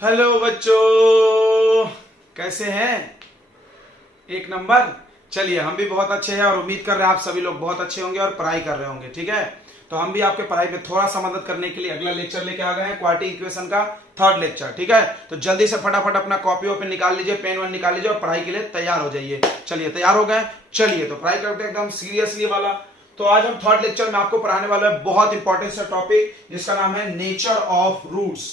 Hello बच्चों, कैसे हैं? एक नंबर। चलिए, हम भी बहुत अच्छे हैं और उम्मीद कर रहे हैं आप सभी लोग बहुत अच्छे होंगे और पढ़ाई कर रहे होंगे। ठीक है, तो हम भी आपके पढ़ाई में थोड़ा सा मदद करने के लिए अगला लेक्चर लेके आ गए हैं, क्वाड्रेटिक इक्वेशन का थर्ड लेक्चर। ठीक है, तो जल्दी से फटाफट अपना कॉपी ओपन निकाल लीजिए, पेन वन निकाल लीजिए और पढ़ाई के लिए तैयार हो जाइए। चलिए, तैयार हो गए? चलिए तो पढ़ाई करते हैं एकदम सीरियसली वाला। तो आज हम थर्ड लेक्चर में आपको पढ़ाने वाला है बहुत इंपॉर्टेंट सा टॉपिक, जिसका नाम है नेचर ऑफ रूट्स।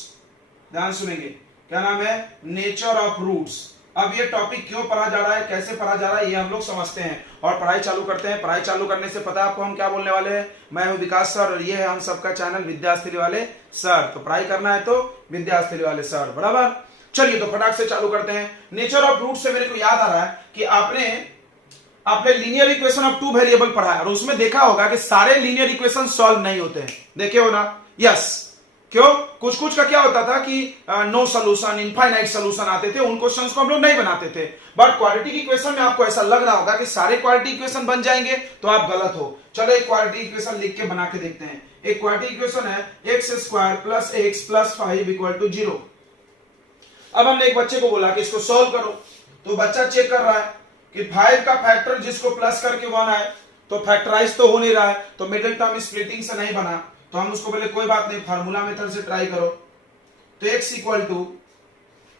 ध्यान सुनेंगे, क्या नाम है? Nature of roots. अब ये टॉपिक क्यों पढ़ा जा रहा है, कैसे पढ़ा जा रहा है, ये हम लोग समझते हैं और पढ़ाई चालू करते हैं। पढ़ाई चालू करने से पता है आपको हम क्या बोलने वाले हैं? मैं हूं विकास सर और ये है हम सबका चैनल विद्यास्त्री वाले सर। तो पढ़ाई करना है तो विद्यास्त्री वाले सर, बराबर। चलिए तो फटाक से चालू करते हैं। नेचर ऑफ रूट से मेरे को याद आ रहा है कि आपने linear equation of two variable पढ़ा है और उसमें देखा होगा कि सारे लीनियर इक्वेशन सॉल्व नहीं होते हैं। देखे हो ना? यस। क्यों? कुछ कुछ का क्या होता था कि नो सॉल्यूशन, इनफाइनाइट सॉल्यूशन आते थे, उन क्वेश्चंस को हम लोग नहीं बनाते थे। बट क्वाड्रेटिक इक्वेशन में आपको ऐसा लग रहा होगा कि सारे क्वाड्रेटिक इक्वेशन बन जाएंगे, तो आप गलत हो। चलो एक क्वाड्रेटिक इक्वेशन लिख के बना के देखते हैं। एक क्वाड्रेटिक इक्वेशन है x square plus x plus 5 equal to 0। अब हमने एक बच्चे को बोला कि इसको सॉल्व करो, तो बच्चा चेक कर रहा है कि 5 का फैक्टर जिसको प्लस करके 1 आए तो फैक्टराइज तो हो नहीं रहा है, तो मिडिल टर्म स्प्लिटिंग से नहीं बना। तो हम उसको बोले कोई बात नहीं, फार्मूला मेथड से ट्राई करो। तो x equal to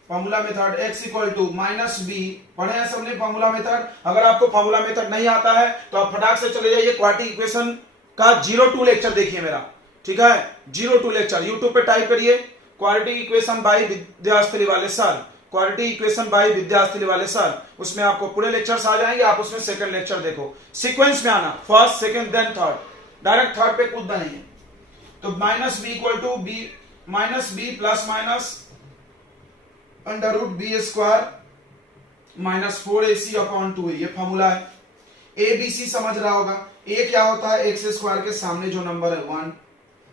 formula method, x equal to minus b. पढ़े हैं सबने फार्मूला मेथड? अगर आपको फार्मूला मेथड नहीं आता है तो आप फटाक से चले जाइए क्वाड्रेटिक इक्वेशन का 02 लेक्चर देखिए मेरा। ठीक है, 02 लेक्चर यूट्यूब पे टाइप करिए, क्वाड्रेटिक इक्वेशन बाय विद्यास्त्री वाले सर, क्वाड्रेटिक इक्वेशन बाय विद्यास्त्री वाले सर। उसमें आपको पूरे लेक्चर्स आ जाएंगे, आप उसमें सेकंड लेक्चर देखो, सीक्वेंस में आना, first second then third, direct third पे कूदना नहीं है। तो minus b equal to b minus B plus minus under root B square minus 4ac upon 2a, ये फॉर्मूला है। ए बी सी समझ रहा होगा। ए क्या होता है? एक्स स्क्वायर के सामने जो नंबर है 1,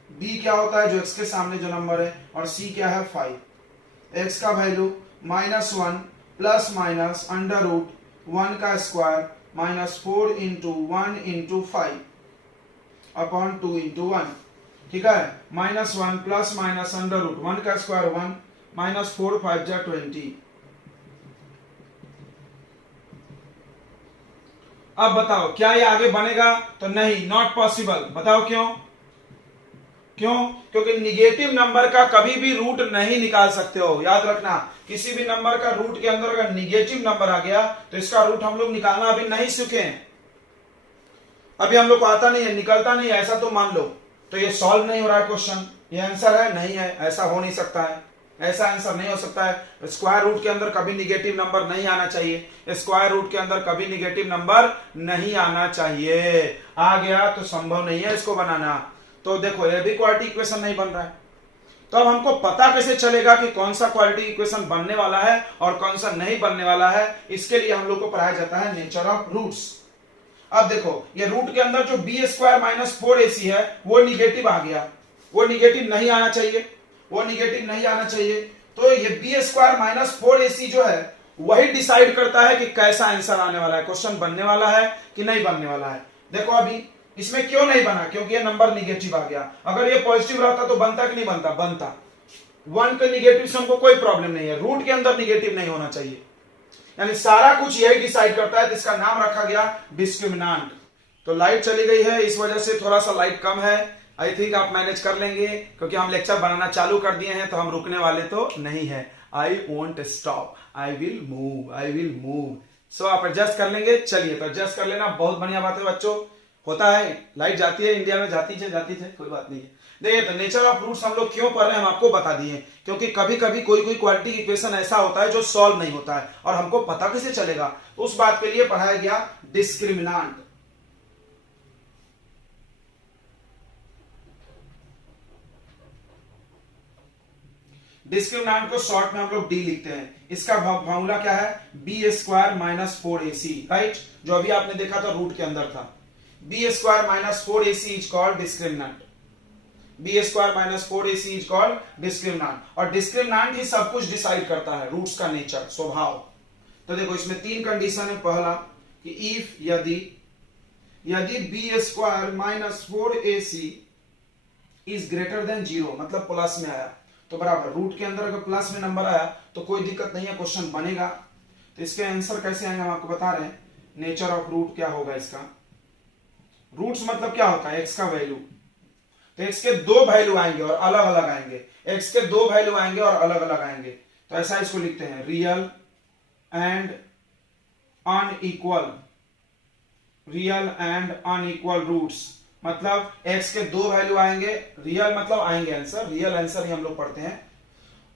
बी क्या होता है? जो एक्स के सामने जो नंबर है, और सी क्या है? 5। एक्स का value -1 plus minus under root 1 का square minus 4 into 1 into 5 upon 2 into 1। ठीक है, -1 प्लस माइनस अंडर रूट 1 का स्क्वायर 1 माइनस 4 5 जा 20। अब बताओ क्या ये आगे बनेगा? तो नहीं, नॉट पॉसिबल। बताओ क्यों? क्योंकि निगेटिव नंबर का कभी भी रूट नहीं निकाल सकते हो। याद रखना, किसी भी नंबर का रूट के अंदर अगर निगेटिव नंबर आ गया तो इसका रूट हम लोग निकालना अभी नहीं सीखे हैं, अभी हम लोग को आता नहीं है, निकलता नहीं है, ऐसा तो मान लो। तो ये सॉल्व नहीं हो रहा है क्वेश्चन, ये आंसर है? नहीं है, ऐसा हो नहीं सकता है, ऐसा आंसर नहीं हो सकता है। स्क्वायर रूट के अंदर कभी निगेटिव नंबर नहीं आना चाहिए, स्क्वायर रूट के अंदर कभी निगेटिव नंबर नहीं आना चाहिए। आ गया तो संभव नहीं है इसको बनाना। तो देखो, ये भी क्वाड्रेटिक इक्वेशन नहीं बन रहा है। तो अब हमको पता कैसे चलेगा कि कौन सा क्वाड्रेटिक इक्वेशन बनने वाला है और कौन सा नहीं बनने वाला है? इसके लिए हम लोग को पढ़ाया जाता है नेचर ऑफ रूट्स। अब देखो, ये रूट के अंदर जो बी स्क्वायर माइनस 4ac है वो निगेटिव आ गया, वो निगेटिव नहीं आना चाहिए, वो निगेटिव नहीं आना चाहिए। तो ये बी स्क्वायर माइनस 4ac जो है वही डिसाइड करता है कि कैसा आंसर आने वाला है, क्वेश्चन बनने वाला है कि नहीं बनने वाला है। देखो अभी इसमें क्यों नहीं बना? क्योंकि ये नंबर निगेटिव आ गया। अगर ये पॉजिटिव रहता तो बनता कि नहीं बनता? बनता। 1 के निगेटिव से हमको कोई प्रॉब्लम नहीं है, रूट के अंदर निगेटिव नहीं होना चाहिए। यानी सारा कुछ यही डिसाइड करता है, तो इसका नाम रखा गया डिस्क्रिमिनांट। तो लाइट चली गई है, इस वजह से थोड़ा सा लाइट कम है। आई थिंक आप मैनेज कर लेंगे, क्योंकि हम लेक्चर बनाना चालू कर दिए हैं तो हम रुकने वाले तो नहीं है। I won't stop, I will move, I will move. So आप एडजस्ट कर लेंगे। चलिए तो एडजस्ट कर लेना, बहुत बढ़िया बात है बच्चों। होता है, लाइट जाती है, इंडिया में जाती है, कोई बात नहीं है। देखिए, तो नेचर ऑफ रूट्स हम लोग क्यों पढ़ रहे हैं हम आपको बता दिए, क्योंकि कभी कभी कोई क्वाड्रेटिक इक्वेशन ऐसा होता है जो सॉल्व नहीं होता है और हमको पता कैसे चलेगा, तो उस बात के लिए पढ़ाया गया डिस्क्रिमिनांट। डिस्क्रिमिनांट को शॉर्ट में हम लोग डी लिखते हैं। इसका फॉर्मूला क्या है? B square minus 4ac, right? जो अभी आपने देखा था रूट के अंदर था। B square minus 4ac is called discriminant. B square minus 4ac is called discriminant. और डिस्क्रिमिनांट ही सब कुछ डिसाइड करता है, रूट्स का नेचर, स्वभाव। तो देखो, इसमें 3 कंडीशन है। पहला कि इफ यदि b square minus 4ac is greater than 0, मतलब प्लस में आया, तो बराबर, रूट के अंदर अगर प्लस में नंबर आया तो कोई दिक्कत नहीं है, क्वेश्चन बनेगा। तो इसके आंसर कैसे आएंगे हम आपको बता रहे हैं। नेचर ऑफ रूट क्या होगा इसका, रूट्स मतलब क्या होता है, एक्स का वैल्यू। तो एक्स के दो वैल्यू आएंगे और अलग अलग आएंगे, एक्स के दो वैल्यू आएंगे और अलग अलग आएंगे। तो ऐसा इसको लिखते हैं, real and unequal, real and unequal roots. मतलब x के दो वैल्यू आएंगे, रियल मतलब आएंगे आंसर, रियल आंसर ही हम लोग पढ़ते हैं,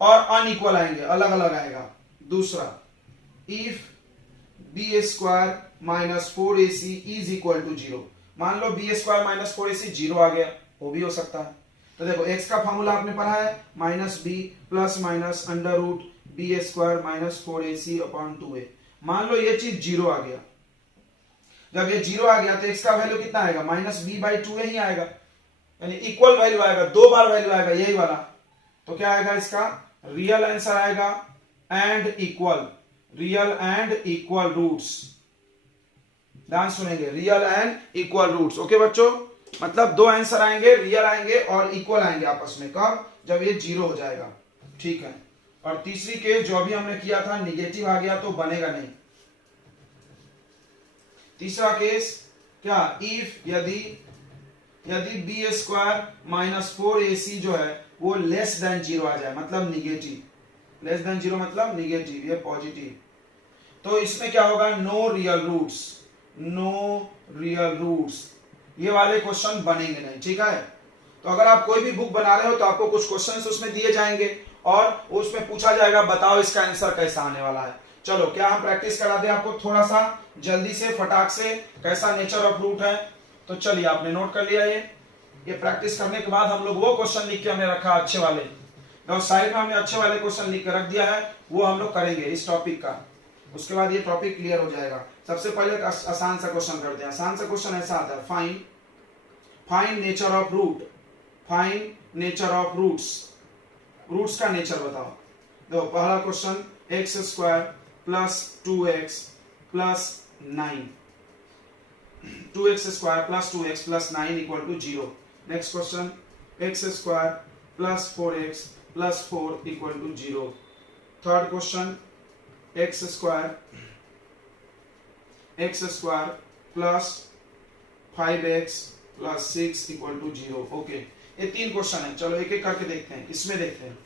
और अनइक्वल आएंगे, अलग अलग आएगा। दूसरा, if b square minus 4ac is equal to 0। मान लो बी स्क्वायर माइनस 4ac 0 आ गया, वो भी हो सकता है। तो देखो x का फॉर्मूला आपने पढ़ा है, minus B plus minus under root B square minus 4ac upon 2a। मान लो ये चीज 0 आ गया, जब ये 0 आ गया तो x का वैल्यू कितना आएगा, माइनस बी बाई 2a ही आएगा, यानी इक्वल वैल्यू आएगा, दो बार वैल्यू आएगा यही वाला। तो क्या आएगा इसका, रियल आंसर आएगा and equal, real and equal roots. ध्यान सुनेंगे, real and equal roots. Okay बच्चों, मतलब दो आंसर आएंगे, रियल आएंगे और इक्वल आएंगे आपस में, कब, जब ये 0 हो जाएगा। ठीक है। और तीसरी केस जो अभी हमने किया था, निगेटिव आ गया तो बनेगा नहीं। तीसरा केस क्या, इफ यदि बी स्क्वायर माइनस 4ac जो है वो लेस देन 0 आ जाए, मतलब निगेटिव, लेस देन 0 मतलब निगेटिव, ये पॉजिटिव। तो इसमें क्या होगा, no real roots, no real roots, ये वाले क्वेश्चन बनेंगे नहीं। ठीक है। तो अगर आप कोई भी बुक बना रहे हो तो आपको कुछ क्वेश्चंस उसमें दिए जाएंगे और उसमें पूछा जाएगा बताओ इसका आंसर कैसा आने वाला है। चलो क्या हम प्रैक्टिस करा दें आपको थोड़ा सा जल्दी से, फटाक से, कैसा नेचर ऑफ रूट है। तो चलिए, आपने नोट कर लिया ये प्रैक्टिस करने के बाद हम लोग वो क्वेश्चन लिख के हमने रखा अच्छे वाले, तो साइड में हमने अच्छे वाले क्वेश्चन लिख के रख दिया है, वो हम लोग करेंगे इस टॉपिक का। उसके बाद ये टॉपिक क्लियर हो जाएगा। सबसे पहले आसान सा क्वेश्चन करते हैं। आसान सा क्वेश्चन ऐसा आता है, find nature of root, find nature of roots, roots का नेचर बताओ। देखो पहला question, x square plus 2x plus 9, 2x square plus 2x plus 9 equal to 0। Next question, x square plus 4x plus 4 equal to 0। Third question, x square plus 5x plus 6 equal to 0। Okay, ये तीन question है। चलो एक एक करके देखते हैं। इसमें देखते हैं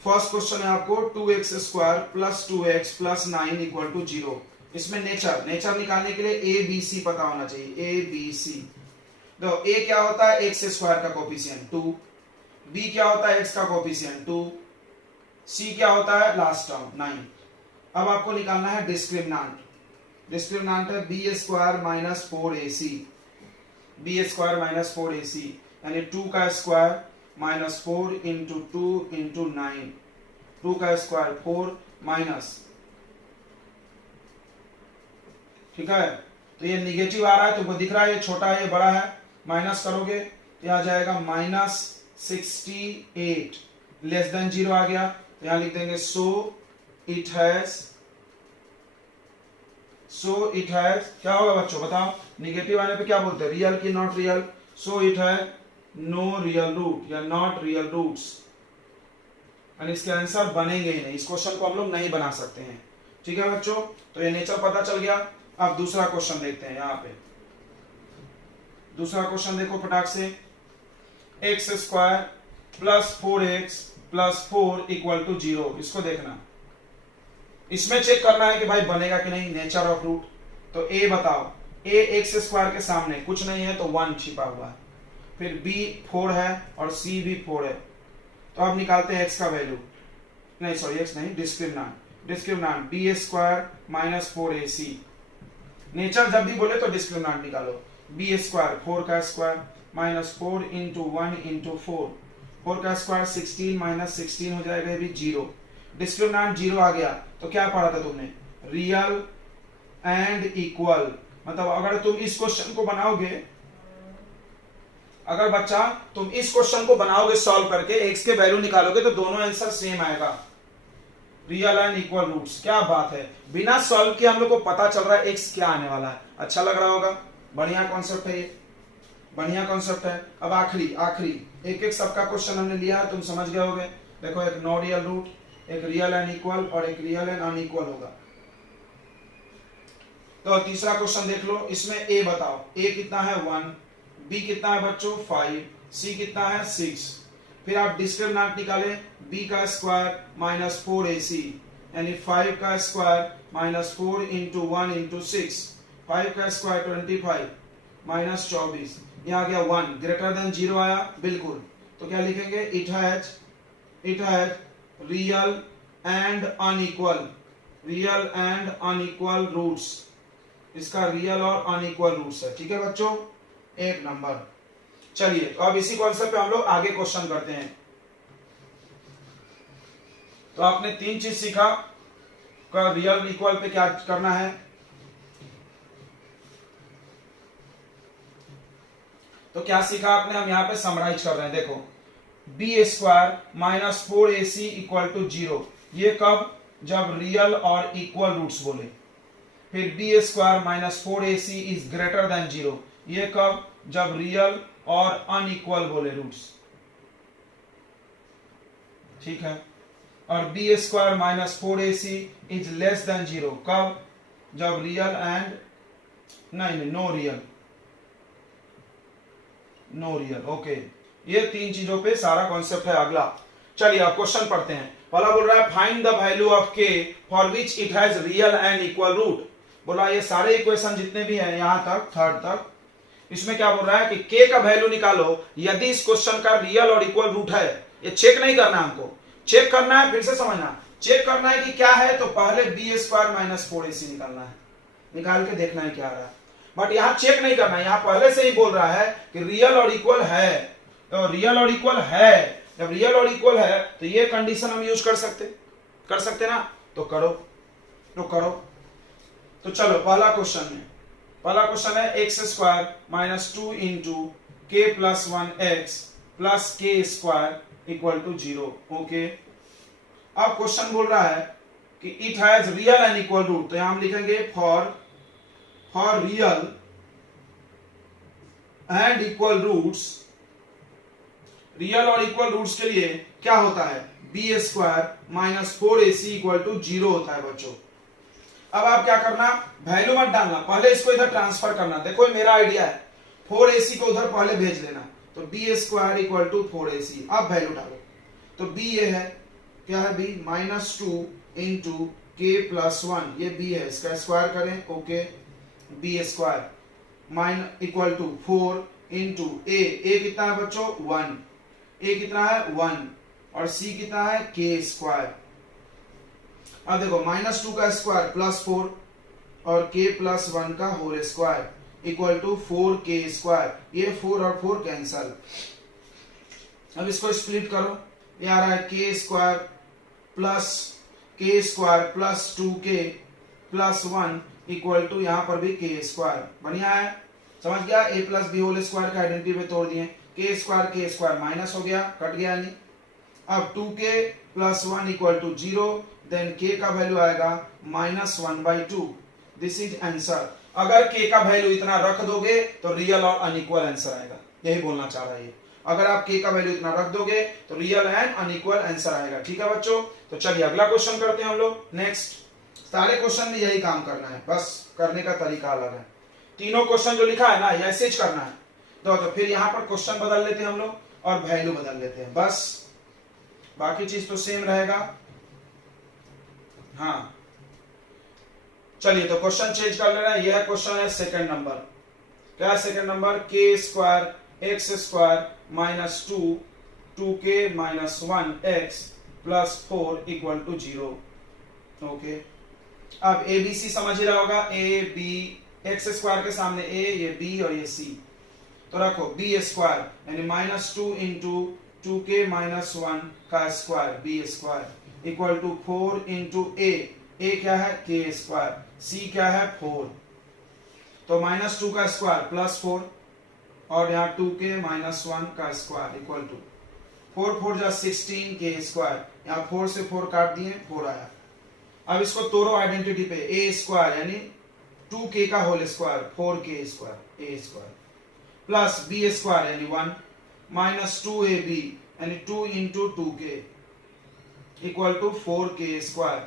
फर्स्ट क्वेश्चन है आपको 2x square plus 2x plus 9 equal to 0। इसमें नेचर निकालने के लिए ए बी सी पता होना चाहिए, ए बी सी। देखो ए क्या होता है, एक्स स्क्वायर का कोफिशिएंट 2, बी क्या होता है एक्स का कोफिशिएंट 2, सी क्या होता है लास्ट टर्म 9। अब आपको निकालना है डिस्क्रिमिनांट। डिस्क्रिमिनांट है B square minus 4ac, b square minus 4ac, यानी 2 का स्क्वायर माइनस 4 इंटू 2 इंटू 9, 2 का स्क्वायर 4 माइनस, ठीक है। तो ये निगेटिव आ रहा है, तुमको दिख रहा है ये छोटा है ये बड़ा है, माइनस करोगे तो आ जाएगा माइनस 68, लेस देन 0 आ गया तो यहां लिख देंगे सो इट हैज क्या होगा बच्चों बताओ, निगेटिव आने पे क्या बोलते हैं, रियल की not real. So it has no real root या नॉट रियल रूट्स, एंड इसके आंसर बनेंगे ही नहीं, इस क्वेश्चन को हम लोग नहीं बना सकते हैं। ठीक है बच्चों, तो ये नेचर पता चल गया। अब दूसरा क्वेश्चन देखते हैं। यहाँ पे दूसरा क्वेश्चन देखो फटाक से, x square plus 4x plus 4 equal to 0। इसको देखना, इसमें चेक करना है कि भाई बनेगा कि नहीं नेचर ऑफ रूट। तो ए बताओ, ए एक्स स्क्वायर के सामने कुछ नहीं है तो 1 छिपा हुआ है, फिर बी 4 है और सी भी 4 है। तो अब निकालते हैं एक्स का वैल्यू, नहीं सॉरी एक्स नहीं, discriminant B square minus 4ac। Nature जब भी बोले तो डिस्क्रिमिनांट निकालो, बी स्क्वायर 4 का स्क्वायर माइनस 4 इंटू 1 इंटू 4, 4 का स्क्वायर 16 माइनस 16 हो जाएगा, ये भी 0। डिस्क्रिमिनांट 0 आ गया तो क्या पढ़ा था तुमने, रियल एंड इक्वल। मतलब अगर तुम इस क्वेश्चन को बनाओगे, अगर बच्चा तुम इस क्वेश्चन को बनाओगे सॉल्व करके, एक्स के वैल्यू निकालोगे तो दोनों आंसर सेम आएगा, रियल एंड इक्वल रूट्स। क्या बात है, बिना सॉल्व किए हम लोग को पता चल रहा है एक्स क्या आने वाला है। अच्छा लग रहा होगा, बढ़िया कॉन्सेप्ट है ये, बढ़िया कॉन्सेप्ट है। अब आखिरी आखिरी एक एक सबका क्वेश्चन हमने लिया है, तुम समझ गए होगे। देखो एक नो रियल रूट, एक रियल एंड इक्वल और एक रियल एंड अनइक्वल होगा। तो तीसरा क्वेश्चन देख लो, इसमें ए बताओ, ए कितना है 1, बी कितना है बच्चों 5, सी कितना है 6। फिर आप डिस्क्रिमिनेंट निकालें, b का स्क्वायर माइनस 4ac यानी 5 का स्क्वायर माइनस 4 इंटू 1 इंटू 6, 5 का स्क्वायर 25 माइनस 24, यह आ गया 1 ग्रेटर देन 0 आया बिल्कुल। तो क्या लिखेंगे, it has real and unequal roots. इसका रियल और अनइक्वल रूट्स है, ठीक है बच्चों, एक नंबर। चलिए तो अब इसी कॉन्सेप्ट पे हम लोग आगे क्वेश्चन करते हैं। तो आपने 3 चीज सीखा, का रियल इक्वल पे क्या करना है। तो क्या सीखा आपने, हम यहां पे समराइज कर रहे हैं। देखो b square minus 4ac equal to 0, ये कब, जब रियल और इक्वल रूट्स बोले। फिर b square minus 4ac is greater than 0, ये कब, जब रियल और अनइक्वल बोले रूट्स, ठीक है। और b square minus 4ac is less than 0, कब, जब रियल एंड नहीं नो रियल। ओके, ये 3 चीजों पे सारा कॉन्सेप्ट है। अगला चलिए अब क्वेश्चन पढ़ते हैं। पहला बोल रहा है find the value of k for which it has real and equal root. बोला ये सारे इक्वेशन जितने भी हैं यहां तक, थर्ड तक, इसमें क्या बोल रहा है कि k का वैल्यू निकालो यदि इस क्वेश्चन का रियल और इक्वल रूट है। ये चेक नहीं करना, हमको चेक करना है, फिर से समझना, चेक करना है कि क्या है। तो पहले बी स्क्वायर माइनस 4ac निकालना है, निकाल के देखना है क्या आ रहा है। बट यहां चेक नहीं करना है, यहां पहले से ही बोल रहा है कि रियल और इक्वल है। तो रियल और इक्वल है, जब रियल और इक्वल है तो ये कंडीशन हम यूज कर सकते ना। तो करो। तो चलो पहला क्वेश्चन है एक्स स्क्वायर माइनस 2 इंटू के प्लस 1x प्लस के स्क्वायर इक्वल टू 0। ओके, अब क्वेश्चन बोल रहा है कि it has real and equal root. तो यहां हम लिखेंगे for real and equal roots, real और इक्वल रूट्स के लिए क्या होता है, B square minus 4ac equal to 0 होता है बच्चों। अब आप क्या करना, वैल्यू मत डालना, पहले इसको इधर ट्रांसफर करना। देखो मेरा आइडिया है, 4ac को उधर पहले भेज लेना, तो B square equal to 4ac। अब वैल्यू डालो, तो बी ये है, क्या है बी, माइनस 2 इंटू के प्लस 1, ये बी है, इसका स्क्वायर करें। Okay, B square mine equal to 4 into A कितना है बच्चों 1, ए कितना है 1 और सी कितना है के स्क्वायर। अब देखो माइनस 2 का स्क्वायर प्लस 4 और के प्लस 1 का whole square equal to 4k square. ये 4 और 4 कैंसल। अब इसको स्प्लिट करो, ये आ रहा है k square plus 2k plus 1 equal to यहां पर भी के स्क्वायर। बढ़िया है, समझ गया। A plus b whole square का आइडेंटिटी पे तोड़ दिए, के स्क्वायर माइनस हो गया, कट गया नहीं। अब 2k plus 1 equal to 0, then k का वैल्यू आएगा माइनस 1/2। This is answer. अगर k का वैल्यू इतना रख दोगे तो रियल और अनइक्वल आंसर आएगा, यही बोलना चाह रहा है। अगर आप k का वैल्यू इतना रख दोगे तो रियल एंड अनइक्वल आंसर आएगा, ठीक है बच्चों। तो चलिए अगला क्वेश्चन करते हैं हम लोग। नेक्स्ट, सारे क्वेश्चन में यही काम करना है, बस करने का तरीका अलग है। तीनों क्वेश्चन जो लिखा है ना ऐसे ही करना है। तो फिर यहां पर क्वेश्चन बदल लेते हैं हम लोग और वैल्यू बदल लेते हैं, बस बाकी चीज तो सेम रहेगा। हाँ चलिए तो क्वेश्चन चेंज कर ले रहे हैं। यह क्वेश्चन है सेकंड नंबर। क्या है second number, k square x square minus 2k minus 1x plus 4 equal to 0। Okay, अब ए बी सी समझ ही रहा होगा, ए बी, एक्स स्क्वायर के सामने ए, ये बी और ये सी। तो रखो बी स्क्वायर यानी माइनस 2 इंटू 2k माइनस 1 का square B square equal to 4 into A क्या है के स्क्वायर, सी क्या है 4। तो माइनस 2 का स्क्वायर प्लस 4 और यहाँ 2k माइनस 1 का स्क्वायर इक्वल टू 4 4 जा 16 के स्क्वायर, यहाँ 4 से 4 काट दिए 4 आया। अब इसको तोड़ो आइडेंटिटी पे, ए स्क्वायर यानी 2k का होल स्क्वायर 4k स्क्वायर ए स्क्वायर प्लस बी स्क्वायर यानी 1 माइनस 2ab यानी 2 into 2k equal to 4k square.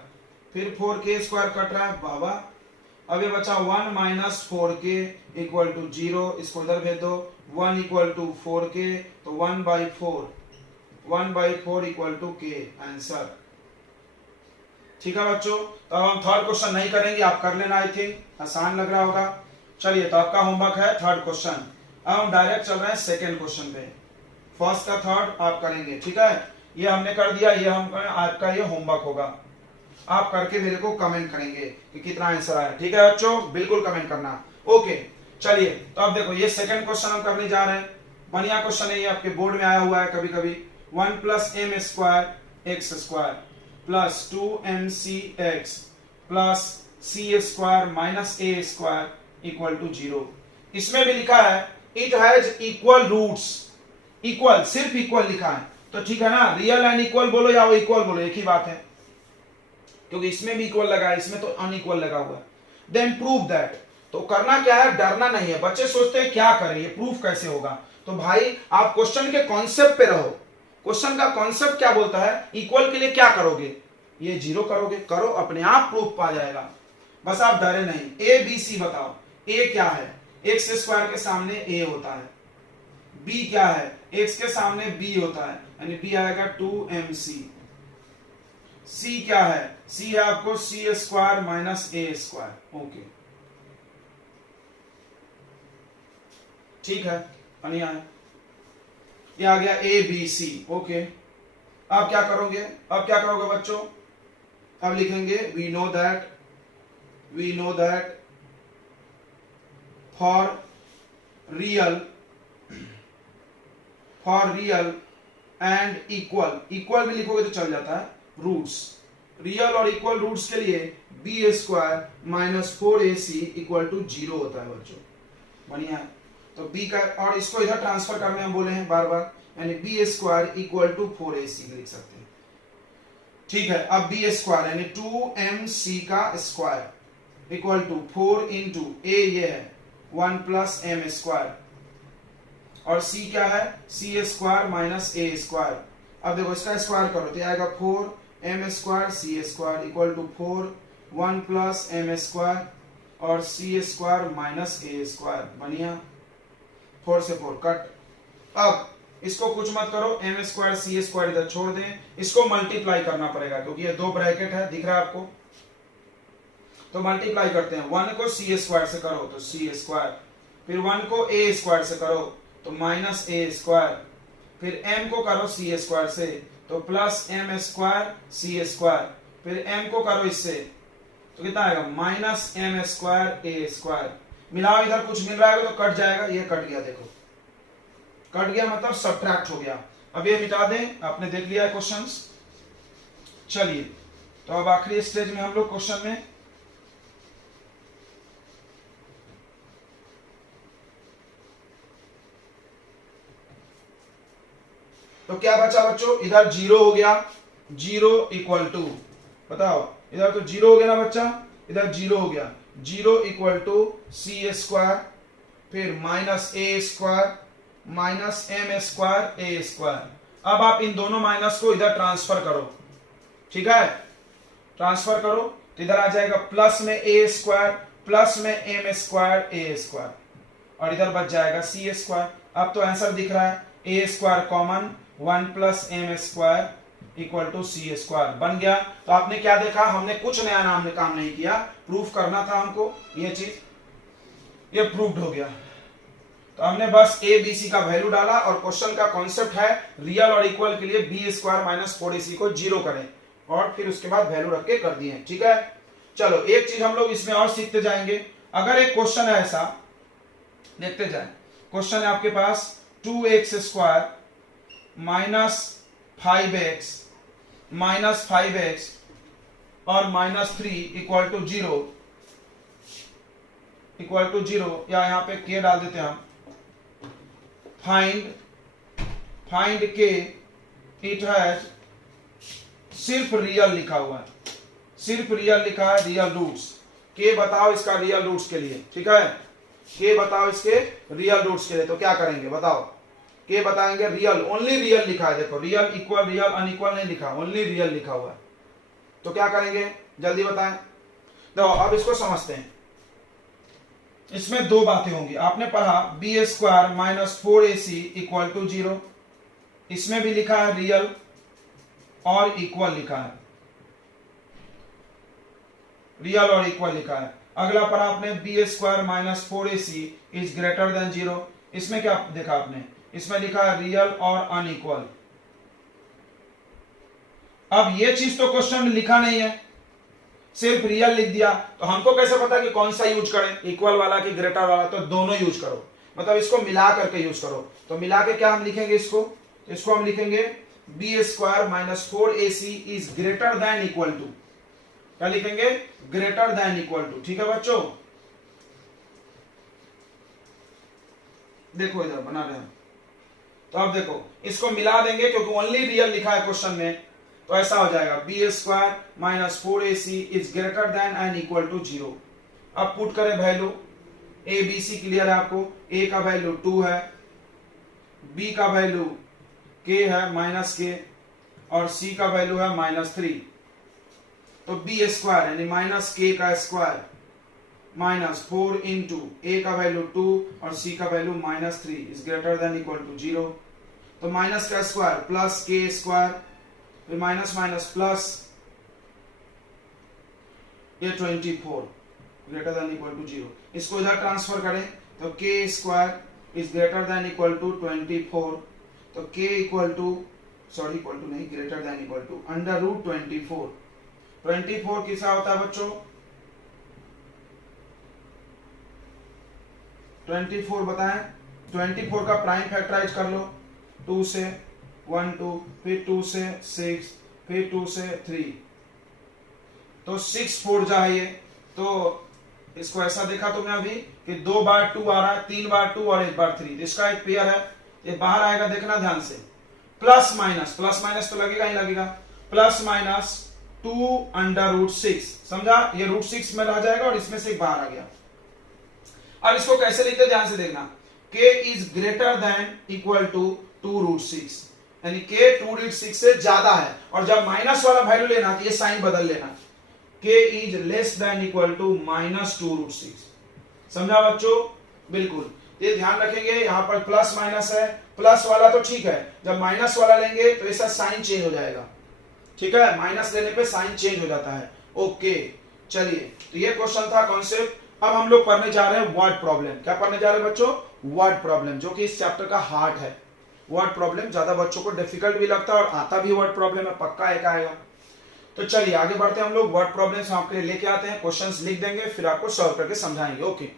फिर 4k स्क्वायर कट रहा है बाबा, अब ये बचा 1 माइनस 4k इक्वल टू 0, इसको इधर भेज दो, 1 इक्वल टू 4k तो 1/4 इक्वल टू k आंसर। ठीक है बच्चों, तो अब हम थर्ड क्वेश्चन नहीं करेंगे, आप कर लेना, आई थिंक आसान लग रहा होगा। चलिए, तो आपका होमवर्क है थर्ड क्वेश्चन। अब हम डायरेक्ट चल रहे हैं सेकेंड क्वेश्चन पे, फर्स्ट का थर्ड आप करेंगे, ठीक है। ये हमने कर दिया, ये हम आपका ये होमवर्क होगा, आप करके मेरे को कमेंट करेंगे कि कितना आंसर आया। ठीक है बच्चों, बिल्कुल कमेंट करना। ओके चलिए, तो अब देखो ये सेकंड क्वेश्चन हम करने जा रहे हैं। बढ़िया क्वेश्चन है ये, आपके बोर्ड में आया हुआ है कभी कभी। 1 plus M square x square plus 2mc x plus c square minus a square equal to 0। इसमें भी लिखा है it has equal roots, equal सिर्फ इक्वल लिखा है, तो ठीक है ना, रियल एंड इक्वल बोलो या वो इक्वल बोलो एक ही बात है, क्योंकि इसमें भी इक्वल लगा है, इसमें तो अनइक्वल लगा हुआ है। देन प्रूव दैट, तो करना क्या है, डरना नहीं है। बच्चे सोचते हैं क्या करें, ये प्रूफ कैसे होगा, तो भाई आप क्वेश्चन के कॉन्सेप्ट पे रहो। क्वेश्चन का कॉन्सेप्ट क्या बोलता है, इक्वल के लिए क्या करोगे, ये 0 करोगे, करो, अपने आप प्रूफ पा जाएगा, बस आप डरे नहीं। ए बी सी बताओ, ए क्या है, एक्स स्क्वायर के सामने ए होता है, बी क्या है, एक्स के सामने बी होता है, यानी बी आएगा 2mc। सी क्या है, सी है आपको सी square minus a square. Okay ठीक है, बढ़िया है, ये आ गया ए बी सी। ओके, अब क्या करोगे, अब क्या करोगे बच्चों, अब लिखेंगे we know that for real and equal, equal भी लिखोगे तो चल जाता है, रूट्स, रियल और इक्वल रूट्स के लिए b square minus 4ac equal to 0 होता है बच्चों। बढ़िया है, तो b का, और इसको इधर ट्रांसफर करने हम बोले हैं बार बार, यानी B square equal to 4ac लिख सकते हैं। ठीक है, अब बी स्क्वायर यानी 2mc का square equal to 4 into a, ये है 1 प्लस एम स्क्वायर, और c क्या है, c square minus a square. अब देखो इसका स्क्वायर करो तो आएगा 4m square c square equal to 4 1 plus M square और c square minus a square. बढ़िया, 4 से 4 कट। अब इसको कुछ मत करो, एम स्क्वायर सी स्क्वायर इधर छोड़ दें, इसको मल्टीप्लाई करना पड़ेगा क्योंकि ये 2 ब्रैकेट है, दिख रहा है आपको, तो मल्टीप्लाई करते हैं। 1 को सी स्क्वायर से करो तो सी स्क्वायर, फिर 1 को ए स्क्वायर से करो तो माइनस ए स्क्वायर, फिर m को करो सी स्क्वायर से तो plus M square c square, फिर m को करो इससे तो कितना आएगा, माइनस एम स्क्वायर ए स्क्वायर। मिलाओ, इधर कुछ मिल रहा है तो कट जाएगा, ये कट गया, देखो कट गया मतलब सब्ट्रैक्ट हो गया। अब ये मिटा दें, आपने देख लिया है क्वेश्चंस। चलिए, तो अब आखिरी स्टेज में हम लोग क्वेश्चन में, तो क्या बचा बच्चों, इधर 0 हो गया, 0 इक्वल टू, बताओ इधर तो 0 हो गया ना बच्चा, इधर 0 हो गया, 0 इक्वल टू सी स्क्वायर फिर minus a square minus M square A square. अब आप इन दोनों माइनस को इधर ट्रांसफर करो, ठीक है, ट्रांसफर करो तो इधर आ जाएगा प्लस में ए स्क्वायर प्लस में एम स्क्वायर ए स्क्वायर, और इधर बच जाएगा सी स्क्वायर। अब तो आंसर दिख रहा है, A square common 1 plus M square equal to C square बन गया। तो आपने क्या देखा, हमने कुछ नया काम नहीं किया, प्रूफ करना था हमको ये चीज, ये प्रूव्ड हो गया। तो हमने बस ए बी सी का वैल्यू डाला, और क्वेश्चन का कॉन्सेप्ट है रियल और इक्वल के लिए बी स्क्वायर माइनस 4ac को 0 करें, और फिर उसके बाद वैल्यू रख के कर दिए। ठीक है, चलो एक चीज हम लोग इसमें और सीखते जाएंगे। अगर एक क्वेश्चन है ऐसा, देखते जाए, क्वेश्चन है आपके पास 2x स्क्वायर माइनस 5x और माइनस 3 इक्वल टू 0, या यहां पे के डाल देते हैं हम, फाइंड के इट हैज, सिर्फ रियल लिखा हुआ है, सिर्फ रियल लिखा है, रियल रूट्स, के बताओ इसका रियल रूट्स के लिए। ठीक है, के बताओ इसके रियल रूट्स के लिए, तो क्या करेंगे बताओ, के बताएंगे रियल, ओनली रियल लिखा है, देखो रियल इक्वल रियल अनइक्वल नहीं लिखा, ओनली रियल लिखा हुआ है, तो क्या करेंगे जल्दी बताएं। तो अब इसको समझते हैं। इसमें दो बातें होंगी, आपने पढ़ा b square minus 4ac equal to 0, इसमें भी लिखा है रियल और इक्वल लिखा है, रियल और इक्वल लिखा है। अगला पढ़ा आपने b square minus 4ac is greater than 0, इसमें क्या देखा आपने, इसमें लिखा है रियल और अनइक्वल। अब ये चीज तो क्वेश्चन में लिखा नहीं है, सिर्फ रियल लिख दिया, तो हमको कैसे पता कि कौन सा यूज करें, इक्वल वाला कि ग्रेटर वाला, तो दोनों यूज करो, मतलब इसको मिला करके यूज करो। तो मिला के क्या हम लिखेंगे इसको हम लिखेंगे b square minus 4ac is greater than equal to, क्या लिखेंगे ग्रेटर देन इक्वल टू, ठीक है बच्चों। देखो इधर बना रहे हैं, तो अब देखो इसको मिला देंगे क्योंकि ओनली रियल लिखा है क्वेश्चन में, तो ऐसा हो जाएगा b square minus 4ac is greater than and equal to 0। अब पुट करें value, a b c clear है आपको, ए का वैल्यू 2 है, बी का वैल्यू के है माइनस के, और सी का वैल्यू है -3। तो बी स्क्वायर यानी माइनस के का स्क्वायर माइनस 4 इंटू ए का वैल्यू 2 और सी का value -3 is greater than equal to 0। तो माइनस का स्क्वायर प्लस के स्क्वायर, फिर माइनस माइनस प्लस ये 24 ग्रेटर देन इक्वल टू 0। इसको इधर ट्रांसफर करें तो k square is greater than equal to 24, तो k equal to equal to नहीं, greater than equal to under root 24। 24 किसका होता है बच्चों, 24 बताएं, 24 का प्राइम फैक्टराइज कर लो, 2 से 1 2, फिर 2 से 6, फिर 2 से 3, तो 6 4 जा है ये। तो इसको ऐसा देखा तुमने अभी कि 2 बार 2 आ रहा है, 3 बार 2 और 1 बार 3, इसका एक पेयर है, ये बाहर आएगा, देखना ध्यान से, प्लस माइनस तो लगेगा ही लगेगा, प्लस माइनस 2 अंडर रूट 6, समझा, ये रूट 6 में रह जाएगा और इसमें से एक बाहर आ गया। अब इसको कैसे लिखते ध्यान से देखना, k is greater than equal to 2 root 6, यानी k 2 रूट 6 से ज्यादा है, और जब माइनस वाला वैल्यू लेना तो ये साइन बदल लेना, k is less than equal to -2 root 6, समझा बच्चों, बिल्कुल ये ध्यान रखेंगे। यहां पर प्लस माइनस है, प्लस वाला तो ठीक है, जब माइनस वाला लेंगे तो इसका साइन चेंज हो जाएगा, ठीक है, माइनस लेने पे साइन चेंज हो जाता है। ओके चलिए, तो ये क्वेश्चन था कॉन्सेप्ट। अब हम लोग पढ़ने जा रहे हैं वर्ड प्रॉब्लम। क्या पढ़ने जा रहे हैं बच्चों, वर्ड प्रॉब्लम, जो कि इस चैप्टर का हार्ट है। वर्ड प्रॉब्लम ज्यादा बच्चों को डिफिकल्ट भी लगता है और आता भी वर्ड प्रॉब्लम है, पक्का एक आएगा। तो चलिए आगे बढ़ते हैं हम लोग, वर्ड प्रॉब्लम्स आपके लिए लेके आते हैं, क्वेश्चंस लिख देंगे, फिर आपको सॉल्व करके समझाएंगे। ओके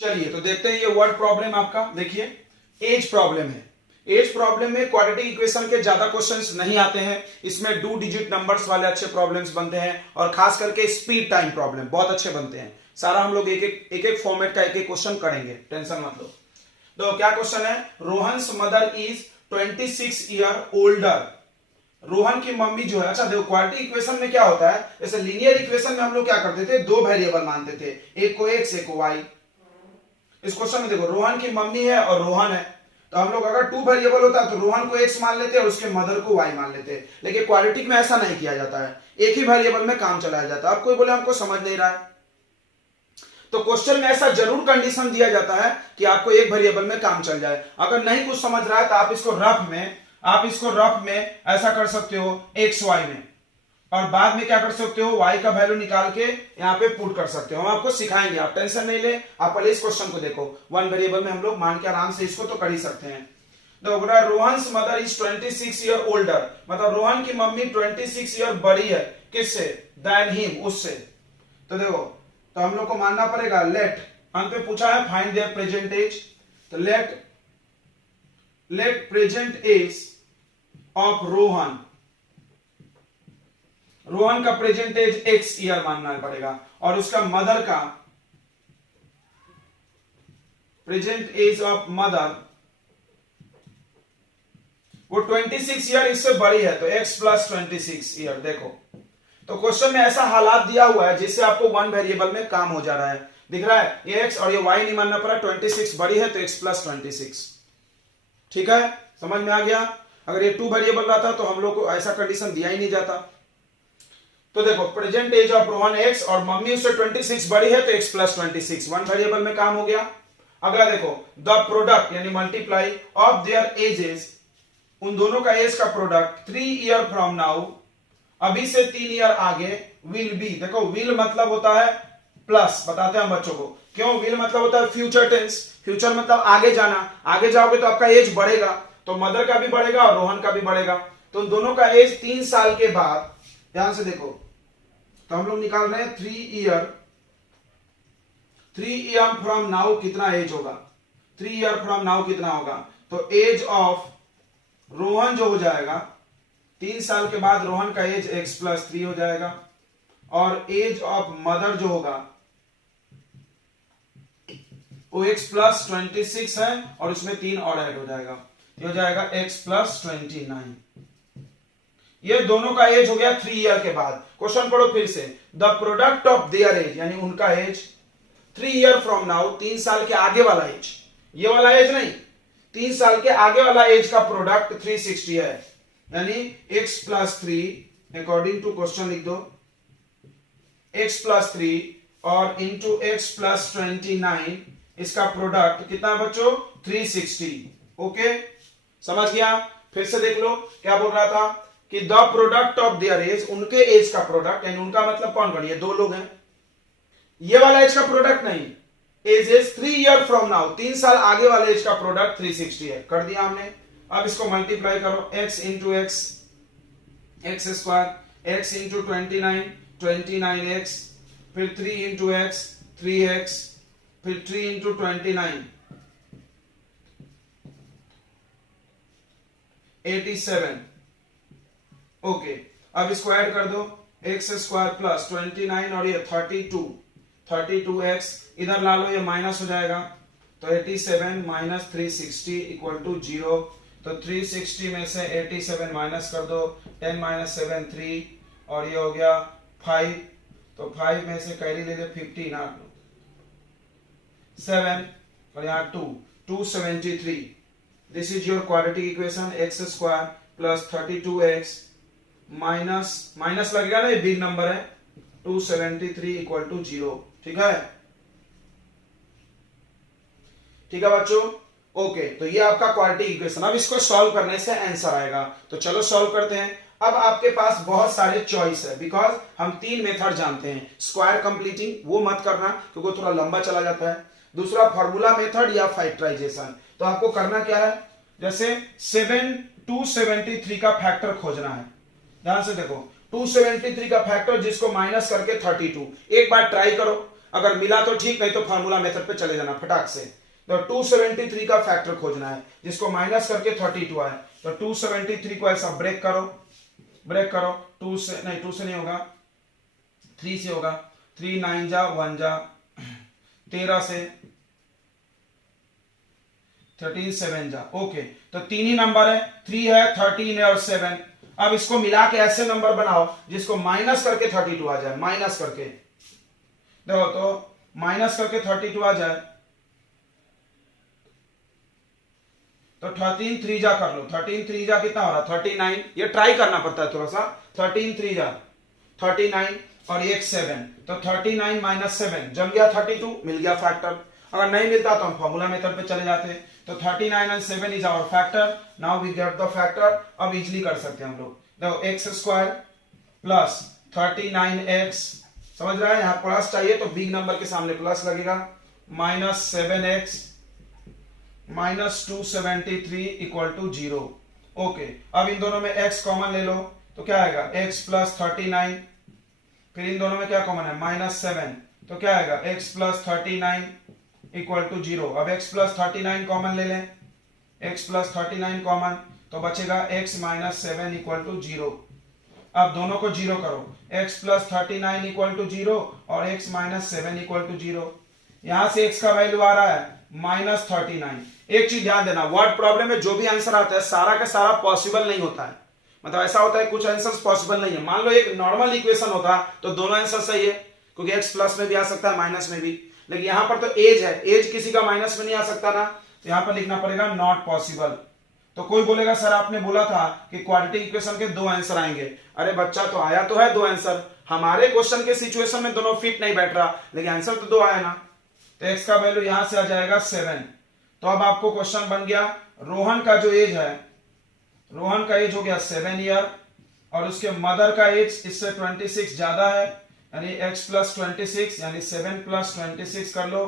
चलिए तो देखते हैं ये वर्ड प्रॉब्लम आपका, देखिए एज प्रॉब्लम है। एज प्रॉब्लम में क्वाड्रेटिक इक्वेशन के ज्यादा क्वेश्चंस नहीं आते हैं, इसमें 2 डिजिट नंबर्स वाले अच्छे प्रॉब्लम्स बनते हैं, और खास करके स्पीड टाइम प्रॉब्लम बहुत अच्छे बनते हैं। सारा हम लोग एक एक फॉर्मेट का एक एक क्वेश्चन करेंगे, टेंशन मत लो। तो क्या क्वेश्चन है, Rohan's mother is 26 year older. Rohan की मम्मी जो है, अच्छा देखो क्वाड्रेटिक इक्वेशन में क्या होता है, जैसे लीनियर इक्वेशन में हम लोग क्या करते थे, 2 वेरिएबल मानते थे, एक को x एक को y। इस क्वेश्चन में देखो रोहन की मम्मी है और रोहन है, तो हम लोग अगर 2 वेरिएबल होता तो रोहन को x मान लेते और उसके मदर को y मान लेते, लेकिन क्वाड्रेटिक में ऐसा नहीं किया जाता है, एक ही वेरिएबल में काम चलाया जाता है। अब कोई बोले हमको समझ नहीं रहा है, तो क्वेश्चन में ऐसा जरूर कंडीशन दिया जाता है कि आपको एक वेरिएबल में काम चल जाए। अगर नहीं कुछ समझ रहा है तो आप इसको रफ में ऐसा कर सकते हो एक्स वाई में, और बाद में क्या कर सकते हो, y का वैल्यू निकाल के यहाँ पे पुट कर सकते हो। हम आपको सिखाएंगे, आप टेंशन नहीं ले, आप पहले इस क्वेश्चन को देखो, 1 वेरिएबल में हम लोग मान के आराम से इसको तो कर ही सकते हैं। तो Rohan's mother is 26 year older, मतलब रोहन की मम्मी 26 ईयर बड़ी है, किससे, देन हिम, उससे। तो देखो, तो हम लोग को मानना पड़ेगा लेट, अंत पे पूछा है फाइंड देयर प्रेजेंट एज, तो let present age of Rohan का प्रेजेंट एज x ईयर मानना पड़ेगा, और उसका मदर का प्रेजेंट एज ऑफ मदर वो 26 ईयर इससे बड़ी है, तो x प्लस 26 ईयर। देखो तो क्वेश्चन में ऐसा हालात दिया हुआ है जिससे आपको 1 वेरिएबल में काम हो जा रहा है, दिख रहा है, ये x और ये y नहीं मानना पड़ा, 26 बड़ी है तो x प्लस 26। ठीक है, समझ में आ गया। अगर ये 2 वेरिएबल रहता तो हम लोग को ऐसा कंडीशन दिया ही नहीं जाता। तो देखो present age of Rohan x और मम्मी उससे 26 बड़ी है तो x प्लस 26, 1 वेरिएबल में काम हो गया। अगला देखो द प्रोडक्ट यानी मल्टीप्लाई ऑफ देयर एजेस, उन दोनों का एज का प्रोडक्ट 3 ईयर फ्रॉम नाउ, अभी से 3 ईयर आगे, विल बी। देखो विल मतलब होता है प्लस, बताते हैं हम बच्चों को क्यों। विल मतलब होता है फ्यूचर टेंस, फ्यूचर मतलब आगे जाना, आगे जाओगे तो आपका एज बढ़ेगा, तो मदर का भी बढ़ेगा और रोहन का भी बढ़ेगा। तो उन दोनों का एज 3 साल के बाद, ध्यान से देखो, तो हम लोग निकाल रहे हैं 3 ईयर फ्रॉम नाउ कितना एज होगा, 3 ईयर फ्रॉम नाउ कितना होगा, तो एज ऑफ रोहन जो हो जाएगा 3 साल के बाद रोहन का एज x प्लस 3 हो जाएगा, और एज ऑफ मदर जो होगा वो x प्लस 26 है और उसमें 3 और ऐड हो जाएगा, ये हो जाएगा x प्लस 29। ये दोनों का एज हो गया 3 ईयर के बाद। क्वेश्चन पढ़ो फिर से, the product of their age यानी उनका एज 3 ईयर फ्रॉम नाउ, 3 साल के आगे वाला एज, ये वाला एज नहीं, 3 साल के आगे वाला एज का प्रोडक्ट 360 है, यानी x plus 3 according to question लिख दो, x प्लस 3 और इंटू x प्लस 29, इसका प्रोडक्ट कितना बच्चों 360। ओके, समझ गया। फिर से देख लो क्या बोल रहा था कि the product of their age, उनके एज का प्रोडक्ट, यानी उनका मतलब कौन कौन, ये 2 लोग हैं, ये वाला एज का प्रोडक्ट नहीं, age is 3 year from now, 3 साल आगे वाले एज का प्रोडक्ट 360 है, कर दिया हमने। अब इसको मल्टीप्लाई करो, x into x, x square, x into 29, 29x, फिर 3 इंटू एक्स, 3x, फिर 3 इंटू 29, 87। ओके, अब इसको ऐड कर दो, एक्स स्क्वायर प्लस 29 और ये 32x, इधर ला लो, ये माइनस हो जाएगा, तो 87 माइनस 360 इक्वल टू 0। तो 360 में से 87 माइनस कर दो, 10 माइनस 7 3, और ये हो गया 5, तो 5 में से कैरी ले लो 15, 7 और यहाँ 2, 273। This is your quadratic equation, x square plus 32x minus लगेगा ना, ये बिग नंबर है, 273 इक्वल टू 0। ठीक है, ठीक है बच्चों। ओके, तो ये आपका क्वाड्रेटिक इक्वेशन। अब इसको सॉल्व करने से आंसर आएगा, तो चलो सॉल्व करते हैं। अब आपके पास बहुत सारे चॉइस है, बिकॉज हम 3 मेथड जानते हैं। स्क्वायर कंप्लीटिंग वो मत करना क्योंकि वो थोड़ा लंबा चला जाता है, दूसरा फॉर्मूला मेथड या फैक्टराइजेशन। तो आपको करना क्या है, जैसे 273 का फैक्टर खोजना है, ध्यान से देखो, 273 का फैक्टर जिसको माइनस करके 32, एक बार ट्राई करो, अगर मिला तो ठीक, नहीं तो फॉर्मूला मेथड पे चले जाना फटाक से। तो 273 का फैक्टर खोजना है जिसको माइनस करके 32 आए, तो 273 को ऐसा ब्रेक करो, 2 से नहीं होगा, 3 से होगा, 3 9 जा 1 जा 13 से, 13 7 जा। ओके, तो 3 ही नंबर है, 3 है, 13 है और 7। अब इसको मिला के ऐसे नंबर बनाओ जिसको माइनस करके 32 आ जाए, माइनस करके देखो, तो माइनस करके 32 आ जाए, तो 13 3 जा कर लो, 13 3 जा कितना हो रहा, 39। ये ट्राई करना पड़ता है थोड़ा सा, 13 3 जा 39 और 1 7, तो 39 माइनस 7 जम गया 32, मिल गया फैक्टर। अगर नहीं मिलता तो हम फॉर्मूला मेथड पे चले जाते हैं, तो 39 and 7 is our factor. Now we get the factor. अब इजीली कर सकते हैं हम लोग, देखो एक्स स्क्वायर प्लस 39x, समझ रहा है, यहाँ प्लस चाहिए तो बिग नंबर के सामने प्लस लगेगा, minus 7x minus 273 equal to 0। Okay, अब इन दोनों में x कॉमन ले लो, तो क्या आएगा x प्लस 39, फिर इन दोनों में क्या कॉमन है, माइनस 7, तो क्या आएगा x प्लस 39 इक्वल टू 0। अब x प्लस 39 कॉमन ले लें, x प्लस 39 कॉमन, तो बचेगा x माइनस 7 इक्वल टू 0। अब दोनों को 0 करो, x प्लस 39 इक्वल टू 0 और x माइनस 7 इक्वल टू 0। यहां से x का वैल्यू आ रहा है माइनस 39। एक चीज ध्यान देना, वर्ड प्रॉब्लम में जो भी आंसर आता है सारा का सारा पॉसिबल नहीं होता है, मतलब ऐसा होता है कुछ आंसर्स पॉसिबल नहीं है। मान लो एक नॉर्मल इक्वेशन होता तो दोनों आंसर सही है, क्योंकि x प्लस में भी आ सकता है माइनस में भी, लेकिन यहां पर तो एज है, एज किसी का माइनस में नहीं आ सकता ना, तो यहां पर लिखना पड़ेगा नॉट पॉसिबल। तो कोई बोलेगा सर आपने बोला था कि क्वाड्रेटिक इक्वेशन के 2 आंसर आएंगे। अरे बच्चा तो आया तो है 2 आंसर, हमारे क्वेश्चन के सिचुएशन में दोनों फिट नहीं बैठ रहा, लेकिन आंसर तो 2 आया ना। तो x का वैल्यू यहां से आ जाएगा 7। तो अब आपको क्वेश्चन बन गया, रोहन का जो एज है, रोहन का एज हो गया 7 ईयर और उसके मदर का एज इससे 26 ज्यादा है, यानी x प्लस 26 यानी 7 प्लस 26 कर लो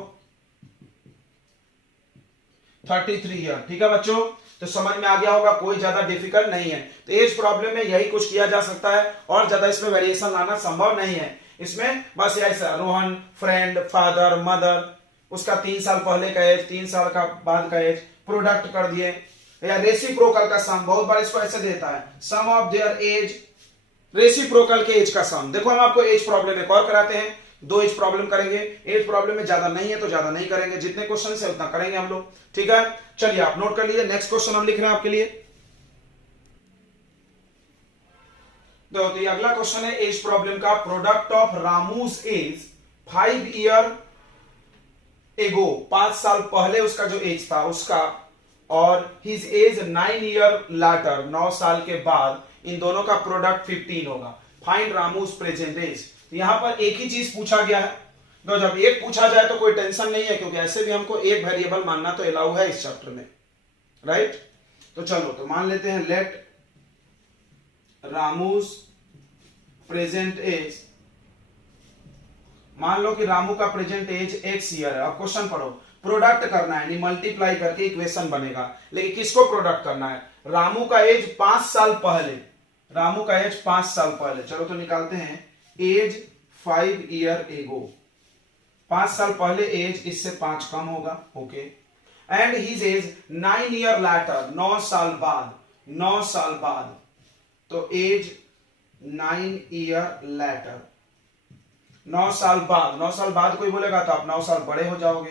33 ईयर। ठीक है बच्चों, तो समझ में आ गया होगा, कोई ज्यादा डिफिकल्ट नहीं है। तो एज प्रॉब्लम में यही कुछ किया जा सकता है और ज्यादा इसमें वेरिएशन लाना संभव नहीं है। इसमें बस ऐसा रोहन, फ्रेंड, फादर, मदर, उसका 3 साल पहले का एज, 3 साल का बाद का एज, प्रोडक्ट कर दिए, या रेसिप्रोकल का सम, बहुत बार इसको ऐसे देता है, सम ऑफ देयर एज, रेसिप्रोकल के एज का सम। देखो हम आपको एज प्रॉब्लम एक और कराते हैं, 2 एज प्रॉब्लम करेंगे। एज प्रॉब्लम में ज्यादा नहीं है तो ज्यादा नहीं करेंगे, जितने क्वेश्चन है उतना करेंगे हम लोग। ठीक है, चलिए आप नोट कर लीजिए। नेक्स्ट क्वेश्चन हम लिख रहे हैं आपके लिए। तो ये अगला क्वेश्चन है एज प्रॉब्लम का। Product of Ramu's age 5 year ago, 5 साल पहले उसका जो एज था उसका, और हिज एज 9 ईयर लाटर, 9 साल के बाद, इन दोनों का प्रोडक्ट 15 होगा। Find Ramu's present age. यहां पर एक ही चीज पूछा गया है, तो जब एक पूछा जाए तो कोई टेंशन नहीं है, क्योंकि ऐसे भी हमको एक वेरिएबल मानना तो अलाउ है इस चैप्टर में, राइट। तो चलो, तो मान लेते हैं लेट रामूज प्रेजेंट एज, मान लो कि रामू का प्रेजेंट एज x ईयर है। अब क्वेश्चन पढ़ो, प्रोडक्ट करना है, यानी मल्टीप्लाई करके इक्वेशन बनेगा, लेकिन किसको प्रोडक्ट करना है? रामू का एज 5 साल पहले, रामू का एज 5 साल पहले। चलो तो निकालते हैं, एज 5 ईयर एगो, 5 साल पहले एज, इससे 5 कम होगा, okay. And his age 9 year later, 9 साल बाद, 9 साल बाद, तो एज 9 ईयर लैटर, 9 साल बाद। 9 साल बाद कोई बोलेगा तो आप 9 साल बड़े हो जाओगे।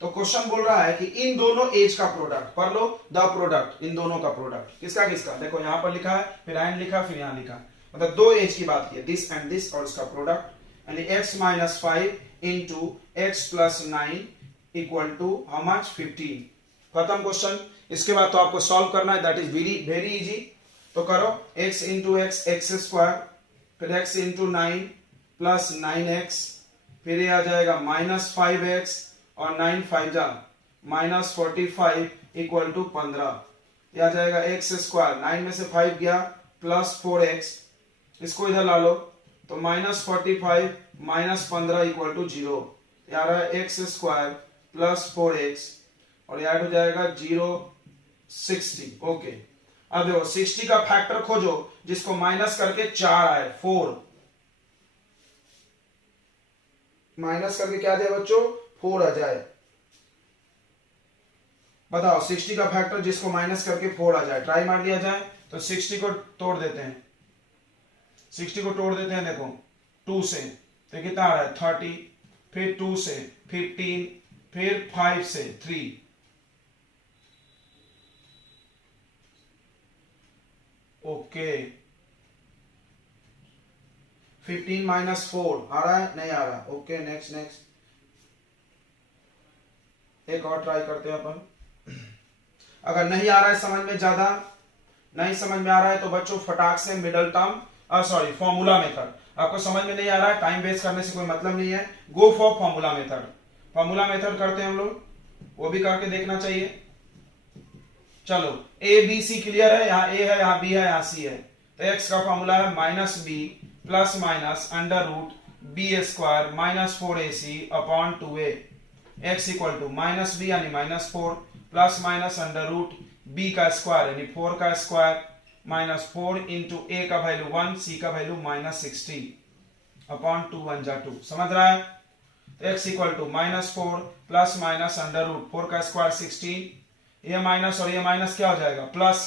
तो क्वेश्चन बोल रहा है कि इन दोनों एज का प्रोडक्ट, पढ़ लो, द प्रोडक्ट, इन दोनों का प्रोडक्ट, किसका किसका, देखो यहां पर लिखा है, फिर एंड लिखा, फिर यहां लिखा, मतलब 2 एज की बात की, दिस एंड दिस, और इसका प्रोडक्ट, यानी x minus 5 into x plus 9 equal to how much, 15। खत्म क्वेश्चन। इसके बाद तो आपको सॉल्व करना है, दैट इज वेरी इजी। तो करो, x into x, x square, फिर x इंटू 9 प्लस 9x, फिर ये आ जाएगा माइनस 5x, और 9 5 जा माइनस 45 इक्वल टू 15। यह आ जाएगा एक्स स्क्वायर, 9 में से 5 गया, प्लस 4x, इसको इधर ला लो, तो माइनस 45 माइनस 15 इक्वल टू 0। यह आ रहा है एक्स स्क्वायर प्लस 4x, और ऐड हो जाएगा 0 60। ओके, अब देखो 60 का फैक्टर खोजो जिसको माइनस करके 4 आए, 4 माइनस करके क्या दे बच्चों, 4 आ जाए। बताओ 60 का फैक्टर जिसको माइनस करके 4 आ जाए, ट्राई मार लिया जाए। तो 60 को तोड़ देते हैं, 60 को तोड़ देते हैं, देखो 2 से, तो कितना आ रहा है 30, फिर 2 से 15, फिर 5 से 3, ओके। 15 माइनस 4 आ रहा है, नहीं आ रहा, ओके। नेक्स्ट नेक्स्ट, एक और ट्राई करते हैं अपन। अगर नहीं आ रहा है समझ में, ज्यादा नहीं समझ में आ रहा है, तो बच्चों फटाक से middle term, sorry formula method, आपको समझ में नहीं आ रहा है, टाइम वेस्ट करने से कोई मतलब नहीं है, go for formula method. Formula method करते हैं हम लोग, वो भी करके देखना चाहिए। चलो, ए बी सी क्लियर है, यहाँ ए है, यहाँ बी है, यहाँ सी है। तो एक्स का फॉर्मूला है minus B plus minus under root B square minus 4ac upon 2a। X equal to minus B यानी minus 4 plus minus under root B का स्क्वायर यानी 4 का स्क्वायर माइनस 4 इंटू ए का वैल्यू 1, सी का वैल्यू माइनस 60 अपॉन 2 1 जा 2। समझ रहा है? तो x equal to minus 4 plus minus under root 4 का स्क्वायर 16, ये माइनस और ये माइनस क्या हो जाएगा प्लस,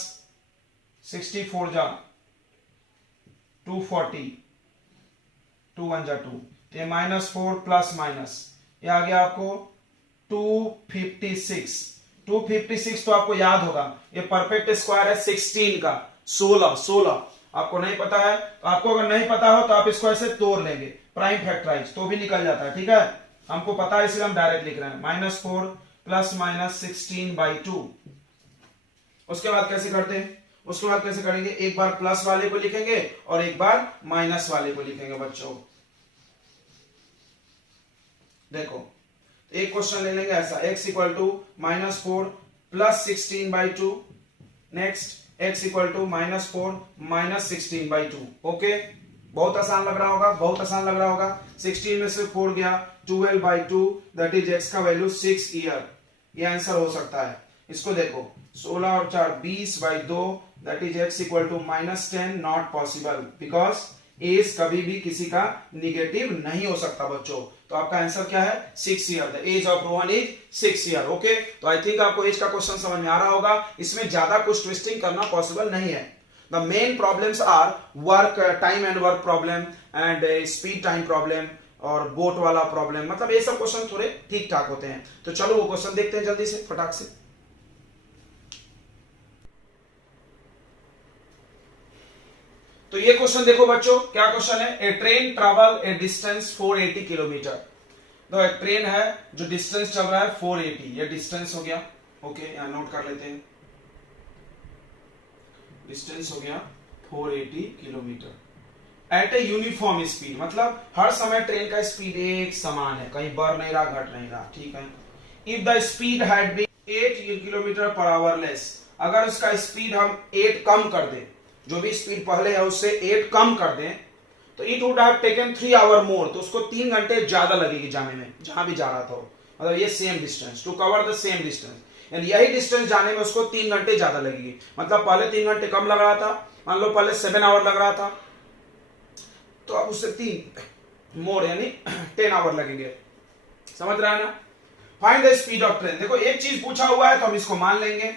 64 जा 240, 2 1 जा 2, तो ये माइनस 4 प्लस माइनस, ये आ गया आपको 256। 256 तो आपको याद होगा, ये परफेक्ट स्क्वायर है 16 का, 16 आपको नहीं पता है, तो आपको अगर नहीं पता हो तो आप इसको ऐसे तोड़ लेंगे, प्राइम फैक्टराइज तो भी निकल जाता है। ठीक है, हमको पता है इसलिए हम डायरेक्ट लिख रहे हैं -4 प्लस माइनस 16/2। उसके बाद कैसे करते हैं, उसके बाद कैसे करेंगे, एक बार प्लस वाले को लिखेंगे और एक बार माइनस वाले को लिखेंगे बच्चों। देखो एक क्वेश्चन ले लेंगे ऐसा, x equal to -4 plus 16/2, next x equal to -4 minus 16/2। Okay, बहुत आसान लग रहा होगा, बहुत आसान लग रहा होगा। 16 में से 4 गया, 12/2 दैट इज x का वैल्यू 6 ईयर, ये आंसर हो सकता है। इसको देखो 16 और 4 20/2 that is x equal to -10, not possible because age कभी भी किसी का निगेटिव नहीं हो सकता बच्चों। तो आपका आंसर क्या है, 6 year. The age of Rohan is 6 year. Okay, तो आई थिंक आपको एज का क्वेश्चन समझ में आ रहा होगा। इसमें ज्यादा कुछ ट्विस्टिंग करना पॉसिबल नहीं है। The main problems are work time and work problem and speed time problem और बोट वाला प्रॉब्लम, मतलब ये सब क्वेश्चन थोड़े ठीक ठाक होते हैं। तो चलो वो क्वेश्चन देखते हैं जल्दी से, फटाक से। तो ये क्वेश्चन देखो बच्चों, क्या क्वेश्चन है, a train travel a distance 480 kilometre. तो एक ट्रेन है जो डिस्टेंस चल रहा है 480, ये डिस्टेंस हो गया। ओके, यहां नोट कर लेते हैं, डिस्टेंस हो गया 480 kilometre at a uniform speed, मतलब हर समय ट्रेन का स्पीड एक समान है, कहीं बढ़ नहीं रहा घट नहीं रहा, ठीक है। If the speed had been 8 kilometre per hour less, अगर उसका स्पीड हम 8 कम कर दें, जो भी स्पीड पहले है उससे 8 कम कर दें, तो it would have taken 3 hour more, तो उसको 3 घंटे ज्यादा लगेगी जाने में, जहां भी जा रहा था। मतलब ये same distance, to cover the same distance, यानी यही डिस्टेंस जाने में उसको 3 घंटे ज्यादा लगेगी। मतलब पहले 3 घंटे कम लग रहा था, मान लो पहले 7 आवर लग रहा था, तो अब उससे 3 मोर यानी 10 आवर लगेंगे। समझ रहा है ना। Find the speed of train. देखो एक चीज पूछा हुआ है तो हम इसको मान लेंगे,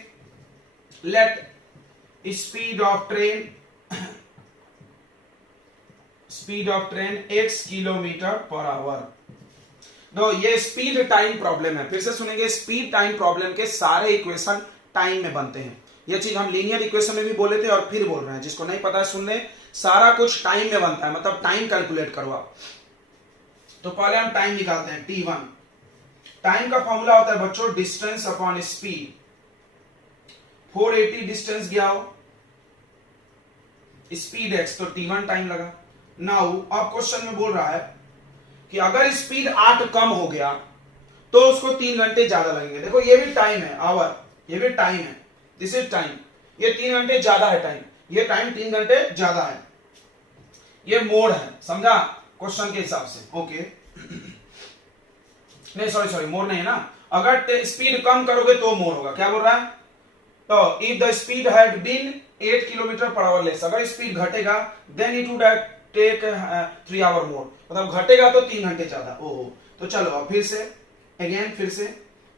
let speed of train x kilometre per our. तो ये स्पीड टाइम प्रॉब्लम है, फिर से सुनेंगे, स्पीड टाइम प्रॉब्लम के सारे इक्वेशन टाइम में बनते हैं। ये चीज हम लीनियर इक्वेशन में भी बोले थे और फिर बोल रहे हैं, जिसको नहीं पता है सुन ले, सारा कुछ टाइम में बनता है, मतलब टाइम कैलकुलेट करो आप। तो पहले हम टाइम निकालते हैं, t1। टाइम का फॉर्मूला होता है बच्चों डिस्टेंस अपॉन स्पीड। 480 डिस्टेंस गया हो, स्पीड x, तो t1 टाइम लगा। नाउ अब क्वेश्चन में बोल रहा है कि अगर स्पीड 8 कम हो गया तो उसको 3 घंटे ज्यादा लगेंगे। देखो ये भी टाइम है, आवर, ये भी टाइम है, दिस इज टाइम, ये 3 घंटे ज्यादा है टाइम, ये टाइम 3 घंटे ज्यादा है, ये मोड है, समझा क्वेश्चन के हिसाब से। ओके नहीं सॉरी मोड नहीं है ना, अगर स्पीड कम करोगे तो मोड होगा। क्या बोल रहा है, तो if the speed had been 8 kilometre per hour less, अगर स्पीड घटेगा then it would take 3 hour more, मतलब घटेगा तो 3 घंटे ज्यादा। ओहो, तो चलो अब फिर से अगेन, फिर से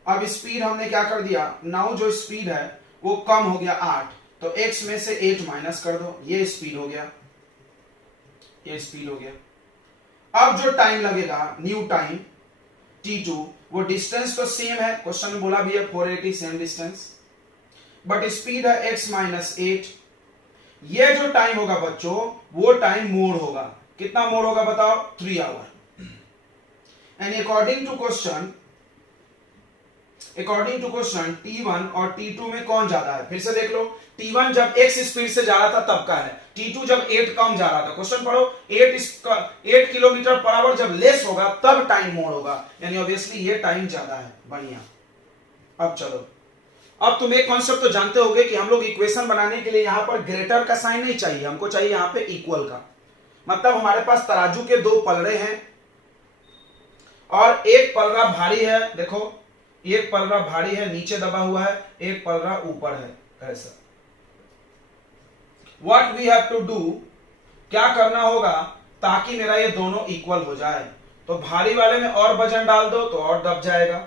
अब स्पीड हमने क्या कर दिया, नाउ जो स्पीड है वो कम हो गया 8, तो x में से 8 माइनस कर दो, ये स्पीड हो गया, ये स्पीड हो गया। अब जो टाइम लगेगा, न्यू टाइम t2, वो डिस्टेंस तो सेम है, क्वेश्चन में बोला भी है 480 सेम डिस्टेंस, बट स्पीड है x माइनस 8। ये जो टाइम होगा बच्चों वो टाइम मोड होगा, कितना मोड होगा बताओ, 3 hour. And according to question t1 और t2 में कौन ज्यादा है, फिर से देख लो, t1 जब x स्पीड से जा रहा था तब का है, t2 जब 8 कम जा रहा था। क्वेश्चन पढ़ो, 8 किलोमीटर पर आवर जब लेस होगा तब टाइम मोड होगा, यानी ऑब्वियसली ये टाइम ज्यादा है। बढ़िया, अब चलो, अब तुम एक कॉन्सेप्ट तो जानते होगे कि हम लोग इक्वेशन बनाने के लिए यहां पर ग्रेटर का साइन नहीं चाहिए, हमको चाहिए यहां पे इक्वल का। मतलब हमारे पास तराजू के 2 पलड़े हैं और एक पलड़ा भारी है, देखो एक पलड़ा भारी है नीचे दबा हुआ है, एक पलड़ा ऊपर है, ऐसा। What we have to do, क्या करना होगा ताकि मेरा ये दोनों इक्वल हो जाए, तो भारी वाले में और वजन डाल दो तो और दब जाएगा,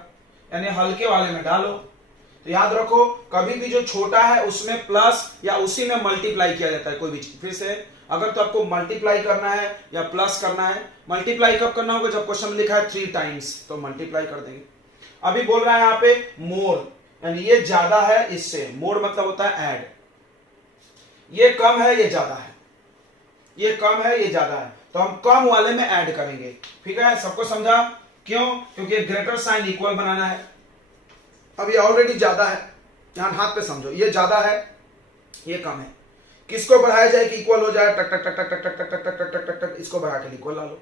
यानी हल्के वाले में डालो। तो याद रखो कभी भी जो छोटा है उसमें प्लस या उसी में मल्टीप्लाई किया जाता है कोई भी चीज। फिर से अगर तो आपको मल्टीप्लाई करना है या प्लस करना है, मल्टीप्लाई कब करना होगा, जब क्वेश्चन में लिखा है 3 टाइम्स, तो मल्टीप्लाई कर देंगे। अभी बोल रहा है यहाँ पे मोर, यानी ये ज्यादा है इससे, मोर मतलब होता है ऐड, ये कम है ये ज्यादा है, ये कम है ये ज्यादा है, तो हम कम वाले में ऐड करेंगे। ठीक है, सबको समझा। क्यों? क्योंकि ग्रेटर साइन इक्वल बनाना है। अब ये ऑलरेडी ज्यादा है, यहां हाथ पे समझो, ये ज्यादा है ये कम है, किसको बढ़ाया जाए कि इक्वल हो जाए? टक टक टक टक टक टक टक टक टक टक टक टक, इसको बढ़ा के इक्वल डालो,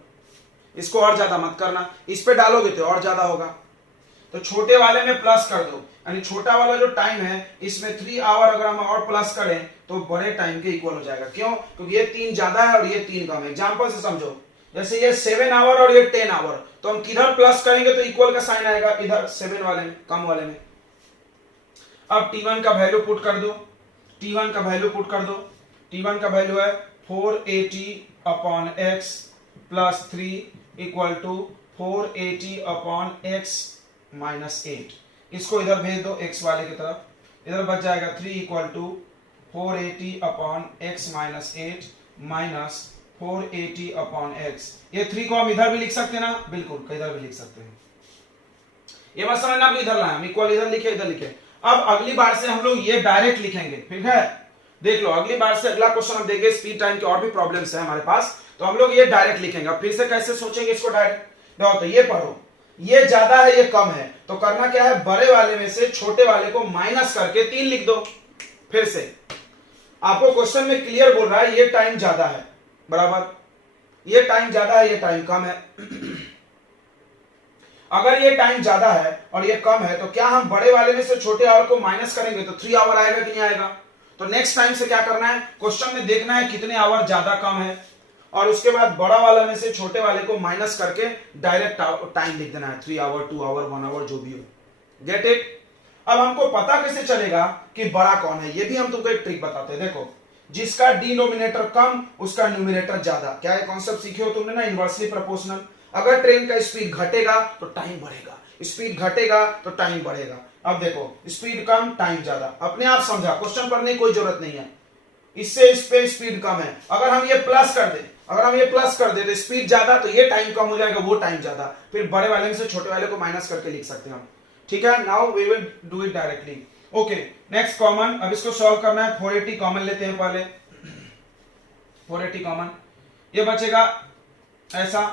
इसको और ज्यादा मत करना, इस पे डालोगे तो और ज्यादा होगा। तो छोटे वाले में प्लस कर दो, यानी छोटा वाला जो टाइम है इसमें 3 आवर अगर हम और प्लस करें तो बड़े टाइम के इक्वल हो जाएगा। क्यों? क्योंकि ये 3 ज्यादा है और ये 3 कम है। एग्जांपल से समझो, जैसे ये 7 आवर और ये 10 आवर, तो हम किधर प्लस करेंगे तो इक्वल का साइन आएगा? इधर 7 वाले में, कम वाले में। अब T1 का वैल्यू पुट कर दो, T1 का वैल्यू पुट कर दो। T1 का वैल्यू है 480 upon x plus 3 equal to 480 upon x minus 8। इसको इधर भेज दो x वाले की तरफ, इधर बच जाएगा 3 equal to 480 upon x minus 8 minus 480 upon x। ये 3 को हम इधर भी लिख सकते हैं ना? बिल्कुल, इधर भी लिख सकते हैं। ये मत समझना आप इधर लाए, हम इक्वल इधर लिखे इधर लिखे। अब अगली बार से हम लोग ये डायरेक्ट लिखेंगे, ठीक है? देख लो, अगली बार से अगला क्वेश्चन हम देंगे, स्पीड टाइम के और भी प्रॉब्लम्स है हमारे पास, तो हम लोग ये डायरेक्ट लिखेंगे। अब फिर से कैसे सोचेंगे इसको डायरेक्ट? देखो, तो ये पढ़ो, ये ज्यादा है ये कम है, तो करना क्या है? बड़े वाले में से छोटे वाले को माइनस करके 3 लिख दो। फिर से आपको क्वेश्चन में क्लियर बोल रहा है ये टाइम ज्यादा है, बराबर, ये टाइम ज्यादा है ये टाइम कम है। अगर ये टाइम ज्यादा है और ये कम है तो क्या हम बड़े वाले में से छोटे आवर को माइनस करेंगे तो 3 आवर आएगा कि नहीं आएगा? तो नेक्स्ट टाइम से क्या करना है? क्वेश्चन में देखना है कितने आवर ज्यादा कम है, और उसके बाद बड़ा वाला में से छोटे वाले को माइनस करके डायरेक्ट टाइम लिख देना है, 3 आवर 2 आवर 1 आवर जो भी हो। Get it? अब हमको पता कैसे चलेगा कि बड़ा कौन है? ये भी हम तुमको एक ट्रिक बताते हैं। देखो, जिसका डिनोमिनेटर कम उसका न्यूमिनेटर ज्यादा। क्या ये कॉन्सेप्ट सीखे हो तुमने ना, इनवर्सली प्रोपोर्शनल। अगर ट्रेन का स्पीड घटेगा तो टाइम बढ़ेगा, स्पीड घटेगा तो टाइम बढ़ेगा। अब देखो, स्पीड कम टाइम ज्यादा, अपने आप समझा, क्वेश्चन पढ़ने की कोई जरूरत नहीं है। इससे इस पे स्पीड कम है, अगर हम ये प्लस कर दे, अगर हम ये प्लस कर दे तो स्पीड ज्यादा, तो ये टाइम कम हो जाएगा, वो टाइम ज्यादा, फिर बड़े वाले में से छोटे वाले को माइनस करके लिख सकते हैं हम। ठीक है, now we will do it directly. Okay, next common, अब इसको सॉल्व करना है। 480 कॉमन लेते हैं पहले, 480 कॉमन, ये बचेगा ऐसा।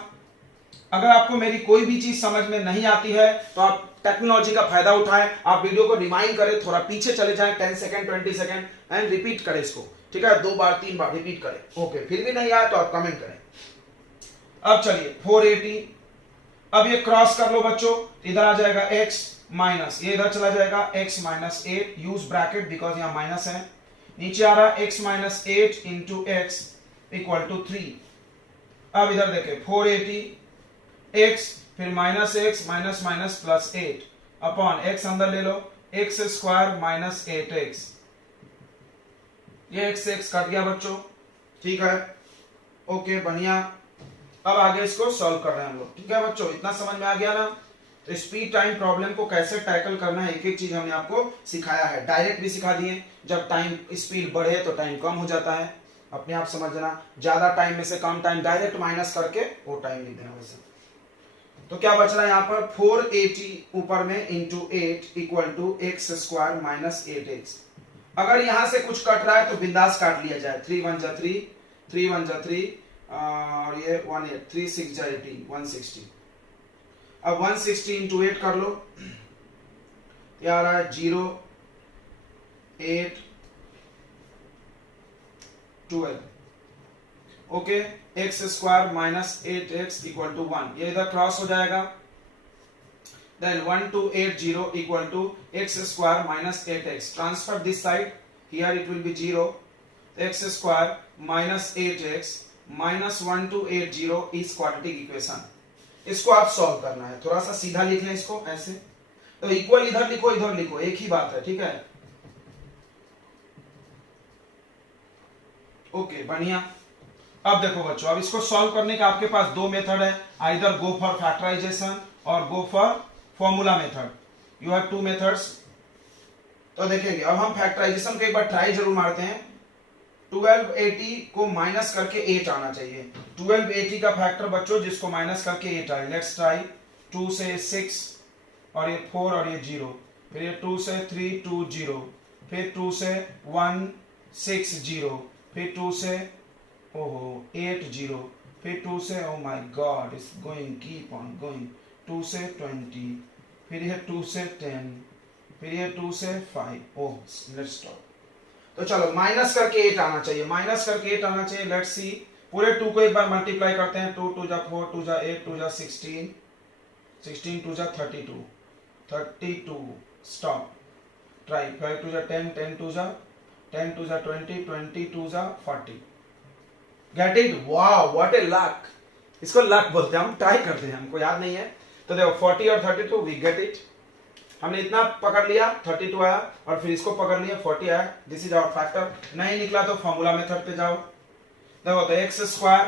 अगर आपको मेरी कोई भी चीज समझ में नहीं आती है तो आप टेक्नोलॉजी का फायदा उठाएं, आप वीडियो को रिमाइंड करें, थोड़ा पीछे चले जाएं 10 सेकंड 20 सेकंड एंड रिपीट करें इसको। ठीक है, 2 बार 3 बार रिपीट करें। ओके, फिर भी नहीं आया तो आप कमेंट करें। अब चलिए 480, अब ये क्रॉस कर लो बच्चों, इधर आ जाएगा x माइनस, ये इधर चला जाएगा x minus 8, use bracket because यहां माइनस है, नीचे आ रहा x minus 8 into x equal to 3। अब इधर देखें 480 x फिर minus x minus minus plus 8 upon x अंदर ले लो, x स्क्वायर माइनस 8x, ये x से x कट गया बच्चों। ठीक है, ओके, बढ़िया। अब आगे इसको सॉल्व कर रहे हैं हम लोग। ठीक है बच्चों, इतना समझ में आ गया ना? तो स्पीड टाइम प्रॉब्लम को कैसे टैकल करना है, एक एक चीज हमने आपको सिखाया है, डायरेक्ट भी सिखा दिए। जब टाइम स्पीड बढ़े तो टाइम कम हो जाता है, अपने आप समझना। ज्यादा टाइम में से कम टाइम डायरेक्ट माइनस करके वो टाइम लिख देना। वैसे तो क्या बच रहा है यहाँ पर? 480 ऊपर में into 8 equal to x square minus 8x। अगर यहां से कुछ कट रहा है तो बिंदास काट लिया जाए। 3 1 जा 3, 3 1 जा 3, और ये 1 8, 3 6 जा 18, 160। अब 160 इंटू 8 कर लो, ये आ रहा है 0 8 12। Okay, x square minus 8x equal to 1, ये इधर क्रॉस हो जाएगा। Then 1280 equal to x square minus 8x, transfer this side, here it will be 0, x square minus 8x minus 1280 is quadratic equation. इसको आप सॉल्व करना है, थोड़ा सा सीधा लिख लें इसको ऐसे, तो इक्वल इधर लिखो इधर लिखो, एक ही बात है। ठीक है, ओके, बढ़िया। अब देखो बच्चों, अब इसको सॉल्व करने का आपके पास 2 मेथड है, आइदर गो फॉर फैक्टराइजेशन और go for formula method. You have 2 methods. तो देखेंगे, अब हम फैक्टराइजेशन को एक बार ट्राई जरूर मारते हैं। 1280 को माइनस करके 8 आना चाहिए। 1280 का फैक्टर बच्चों जिसको माइनस करके 8 आए, लेट्स ट्राई। 2 से 6 और ये 4 और ये 0, फिर ये 2 से 3 2 0, फिर 2 से 1 6 0, फिर 2 से 8 0, फिर 2 से, oh my God it's going keep on going, 2 से 20, फिर ये 2 से 10, फिर ये 2 से 5। ओह लेट्स स्टॉप। तो चलो माइनस करके 8 आना चाहिए, माइनस करके 8 आना चाहिए। लेट्स सी, पूरे 2 को एक बार मल्टीप्लाई करते हैं। 2 2 जा 4, 2 जा 8, 2 जा 16, 16 2 जा 32, 32 स्टॉप। ट्राई 5 2 जा 10, 10 2 जा 10 2 जा 20, 20 2 जा 40। Get it? Wow what A luck. इसको लक बोलते हैं हम, ट्राई करते हैं, हमको याद नहीं है। तो देखो 40 और 32 वी गेट इट। हमने इतना पकड़ लिया, 32 आया, और फिर इसको पकड़ लिया 40 आया। This is our factor. नहीं निकला तो फॉर्मूला मेथड पे जाओ। देखो तो एक्स स्क्वायर,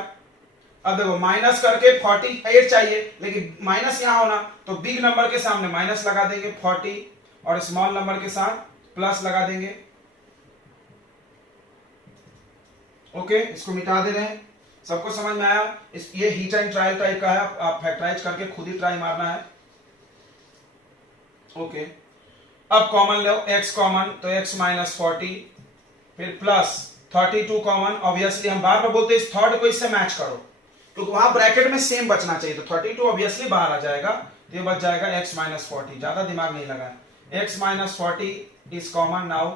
अब देखो माइनस करके 48 चाहिए, लेकिन माइनस यहां होना तो बिग नंबर के सामने माइनस लगा देंगे 40, और स्मॉल नंबर के साथ प्लस लगा देंगे। ओके, इसको मिटा दे रहे हैं। सबको समझ में आया? ये हीट एंड ट्रायल टाइप का है, आप फैक्टराइज करके खुद ही ट्राई मारना है। ओके, अब कॉमन लो, x कॉमन, तो x माइनस 40, फिर प्लस 32 कॉमन। ऑब्वियसली हम बार बार बोलते हैं इस थर्ड को इससे मैच करो, क्योंकि वहां ब्रैकेट में सेम बचना चाहिए। तो 32 ऑब्वियसली बाहर आ जाएगा, तो ये बच जाएगा x माइनस 40। ज्यादा दिमाग नहीं लगाया। x minus 40 is common now.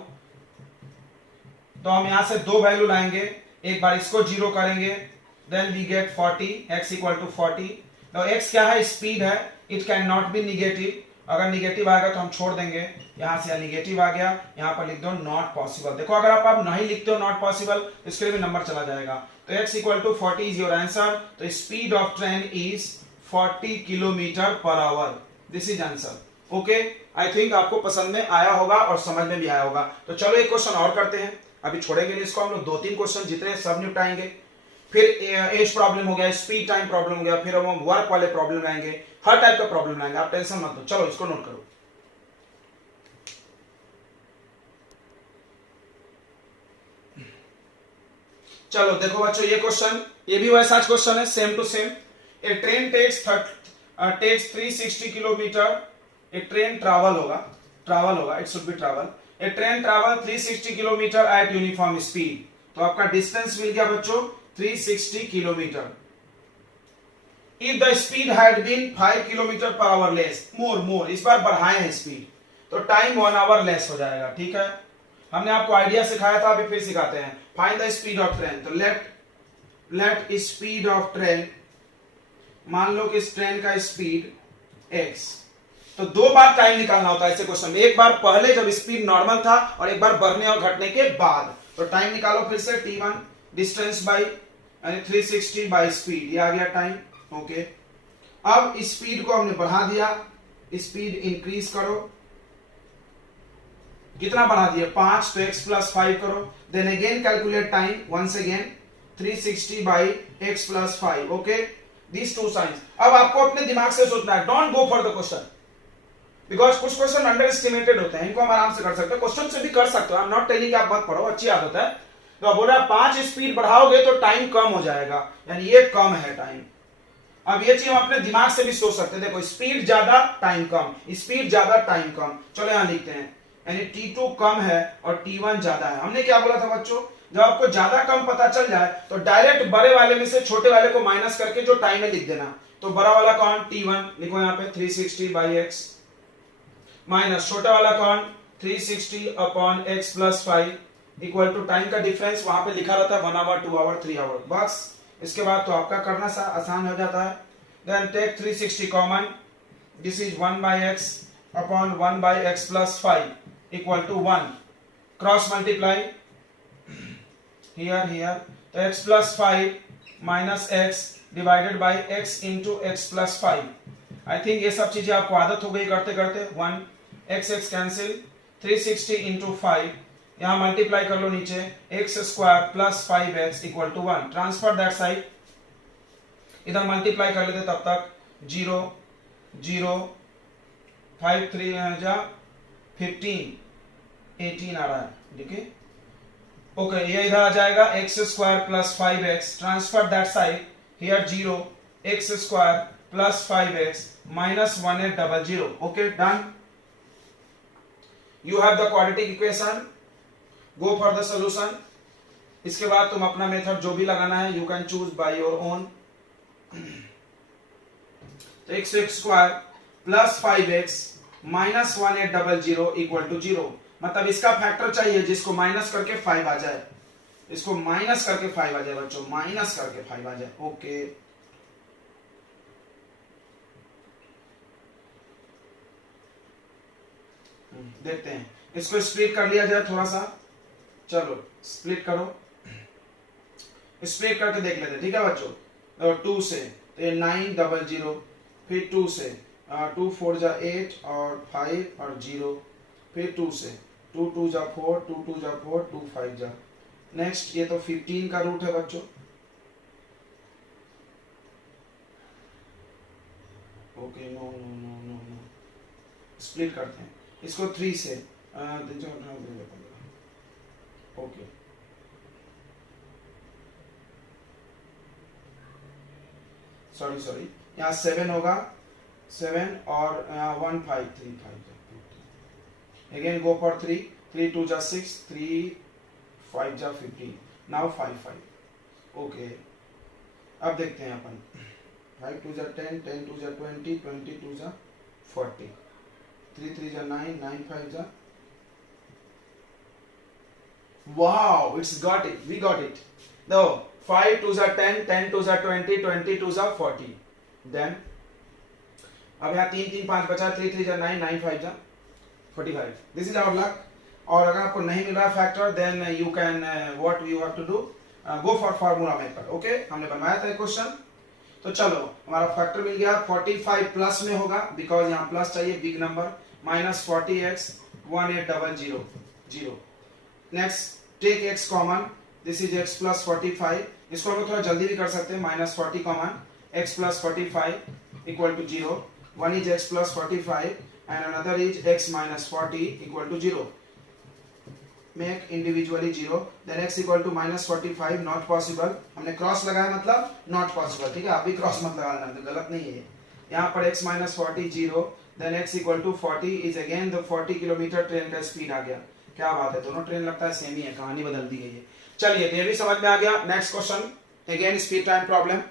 तो हम यहां से दो वैल्यू लाएंगे, एक बार इसको जीरो करेंगे, then we get 40, x equal to 40। Now x क्या है? स्पीड है, it can not be negative. अगर निगेटिव आएगा तो हम छोड़ देंगे। यहां से निगेटिव आ गया, यहां पर लिख दो नॉट पॉसिबल। देखो अगर आप नहीं लिखते हो नॉट पॉसिबल, इसके लिए भी नंबर चला जाएगा। तो x equal to 40 is your answer. तो speed of train is 40 kilometre per hour. This is answer. Okay, I think आपको पसंद में आया होगा और समझ में भी आया होगा। तो चलो एक क्वेश्चन और करते हैं, अभी छोड़ेंगे नहीं इसको। हम लोग 2-3 क्वेश्चन जितने सब निपटाएंगे। फिर एज प्रॉब्लम हो गया, स्पीड टाइम प्रॉब्लम हो गया, फिर हम वर्क वाले प्रॉब्लम लाएंगे, हर टाइप का प्रॉब्लम लाएंगे। आप टेंशन मत लो। चलो इसको नोट करो। चलो देखो बच्चों, ये क्वेश्चन, ये भी वैसा क्वेश्चन है, same to same. A train takes 360 kilometre. A train travel होगा, it should be travel. A train travel 360 kilometre at uniform speed. तो आपका डिस्टेंस मिल गया बच्चों 360 kilometre. If the speed had been 5 kilometre per hour less, more, इस बार बढ़ाए हैं स्पीड, तो टाइम 1 आवर लेस हो जाएगा। ठीक है, हमने आपको आइडिया सिखाया था, अभी फिर सिखाते हैं। Find the speed of train. तो लेट स्पीड ऑफ ट्रेन, मान लो कि इस ट्रेन का स्पीड x। तो दो बार टाइम निकालना होता है ऐसे क्वेश्चन में, एक बार पहले जब स्पीड नॉर्मल था, और एक बार बढ़ने और घटने के बाद। तो टाइम निकालो फिर से, t1 distance by 360 by speed, ये आ गया टाइम। ओके, अब स्पीड को हमने बढ़ा दिया, स्पीड इंक्रीज करो। कितना बढ़ा दिया? 5, तो x प्लस 5 करो। Then again calculate time, once again 360 by x plus 5। Okay, these two signs। अब आपको अपने दिमाग से सोचना है, don't go for the question, because कुछ क्वेश्चन अंडर एस्टिमेटेड होते हैं, इनको हम आराम से कर सकते हैं, क्वेश्चन से भी कर सकते हो। आई एम नॉट टेलिंग आप मत पढ़ो, अच्छी आदत है। तो अब बोल रहा है 5 स्पीड बढ़ाओगे तो टाइम कम हो जाएगा, यानी ये कम है टाइम। अब ये चीज हम अपने दिमाग से भी सोच सकते हैं। देखो स्पीड ज्यादा टाइम कम, स्पीड ज्यादा टाइम कम। चलो यहां लिखते हैं, यानी t2 कम है और t1 ज्यादा है। हमने क्या बोला था बच्चों? जब आपको ज्यादा कम पता चल जाए तो डायरेक्ट बड़े वाले में से छोटे वाले को माइनस करके जो टाइम है लिख देना। तो बड़ा वाला कौन? t1 लिखो यहाँ पे 360 बाई x, माइनस छोटा वाला कौन? 360 upon x plus 5 equal to time का डिफरेंस वहां पे लिखा रहता है 1 आवर, 2 आवर, 3 आवर। बस इसके बाद तो आपका करना सा आसान हो जाता है। Then take 360 common, this is 1 by x upon 1 by x plus 5 equal to 1। Cross multiply here, तो x plus 5 minus x divided by x into x plus 5। I think ये सब चीजें आपको आदत हो गई करते करते। 1 x कैंसिल, 360 इंटू 5, यहां मल्टीप्लाई कर लो नीचे, x square plus 5x equal to 1। Transfer that side, इधर मल्टीप्लाई कर लेते, तब तक 0 0 5 3 जा 15 18 आ रहा है। देखिए ओके, ये इधर आ जाएगा x square plus 5x। Transfer that side, here 0 x square plus 5x minus 1800। Okay done, you have the quadratic equation, go for the solution. इसके बाद तुम अपना मेथड जो भी लगाना है you can choose by your own. तो x² plus 5x minus 1800 equal to 0। मतलब इसका फैक्टर चाहिए जिसको माइनस करके 5 आ जाए, इसको माइनस करके 5 आ जाए बच्चों, माइनस करके 5 आ जाए। ओके, देखते हैं, इसको स्प्लिट कर लिया जाए थोड़ा सा। चलो स्प्लिट करो, स्प्लिट करके देख लेते हैं, ठीक है बच्चों। और 2 से तो ये 900, फिर 2 से 2 4 जा 8 और 5 और 0, फिर 2 से 2 2 जा 4, 2 2 जा 4, 2 5 जा। नेक्स्ट ये तो 15 का रूट है बच्चों। Okay, no no no no no, split करते हैं इसको 3 से। ओके, सॉरी, यहाँ 7 होगा, 7 और 1 5 3 5 अगेन गो फॉर 3 3 2 जा 6, 3 5 जा 15, नाउ 5 5। ओके, अब देखते हैं अपन 5 2 जा 10, 10 2 जा 20, 20 2 जा 40, 3 3 जा 9, 9 5 जा। Wow, it's got it, we got it. No, 5 2 जा 10, 10 2 जा 20, 20 2 जा 40। Then अब यहाँ 3 3 5 बचा, 3 3 जा 9, 9 5 जा 45। This is our luck। और अगर आपको नहीं मिल रहा factor, then you can what you have to do, go for formula maker। Okay, हमने बनवाया था एक क्वेश्चन। तो चलो हमारा फैक्टर मिल गया, 45 प्लस में होगा बिकॉज यहाँ प्लस चाहिए, big number, minus 40x 1800 0। Next take x common, this is x plus 45। इसको हम लोग थोड़ा जल्दी भी कर सकते हैं, minus 40 common, x plus 45 equal to 0। One is x plus 45 and another is x minus 40 equal to 0। Make individually 0, then x equal to minus 45 not possible. हमने क्रॉस लगाया मतलब नॉट पॉसिबल, ठीक है, आप भी क्रॉस मत लगा लेना, तो गलत नहीं है। यहाँ पर x minus 40 0, then x equal to 40 is again the 40 kilometre train का स्पीड आ गया। क्या बात है, दोनों ट्रेन लगता है सेम ही है, कहानी बदल दी गई है। चलिए, तो ये भी समझ में आ गया। Next question, again speed time problem.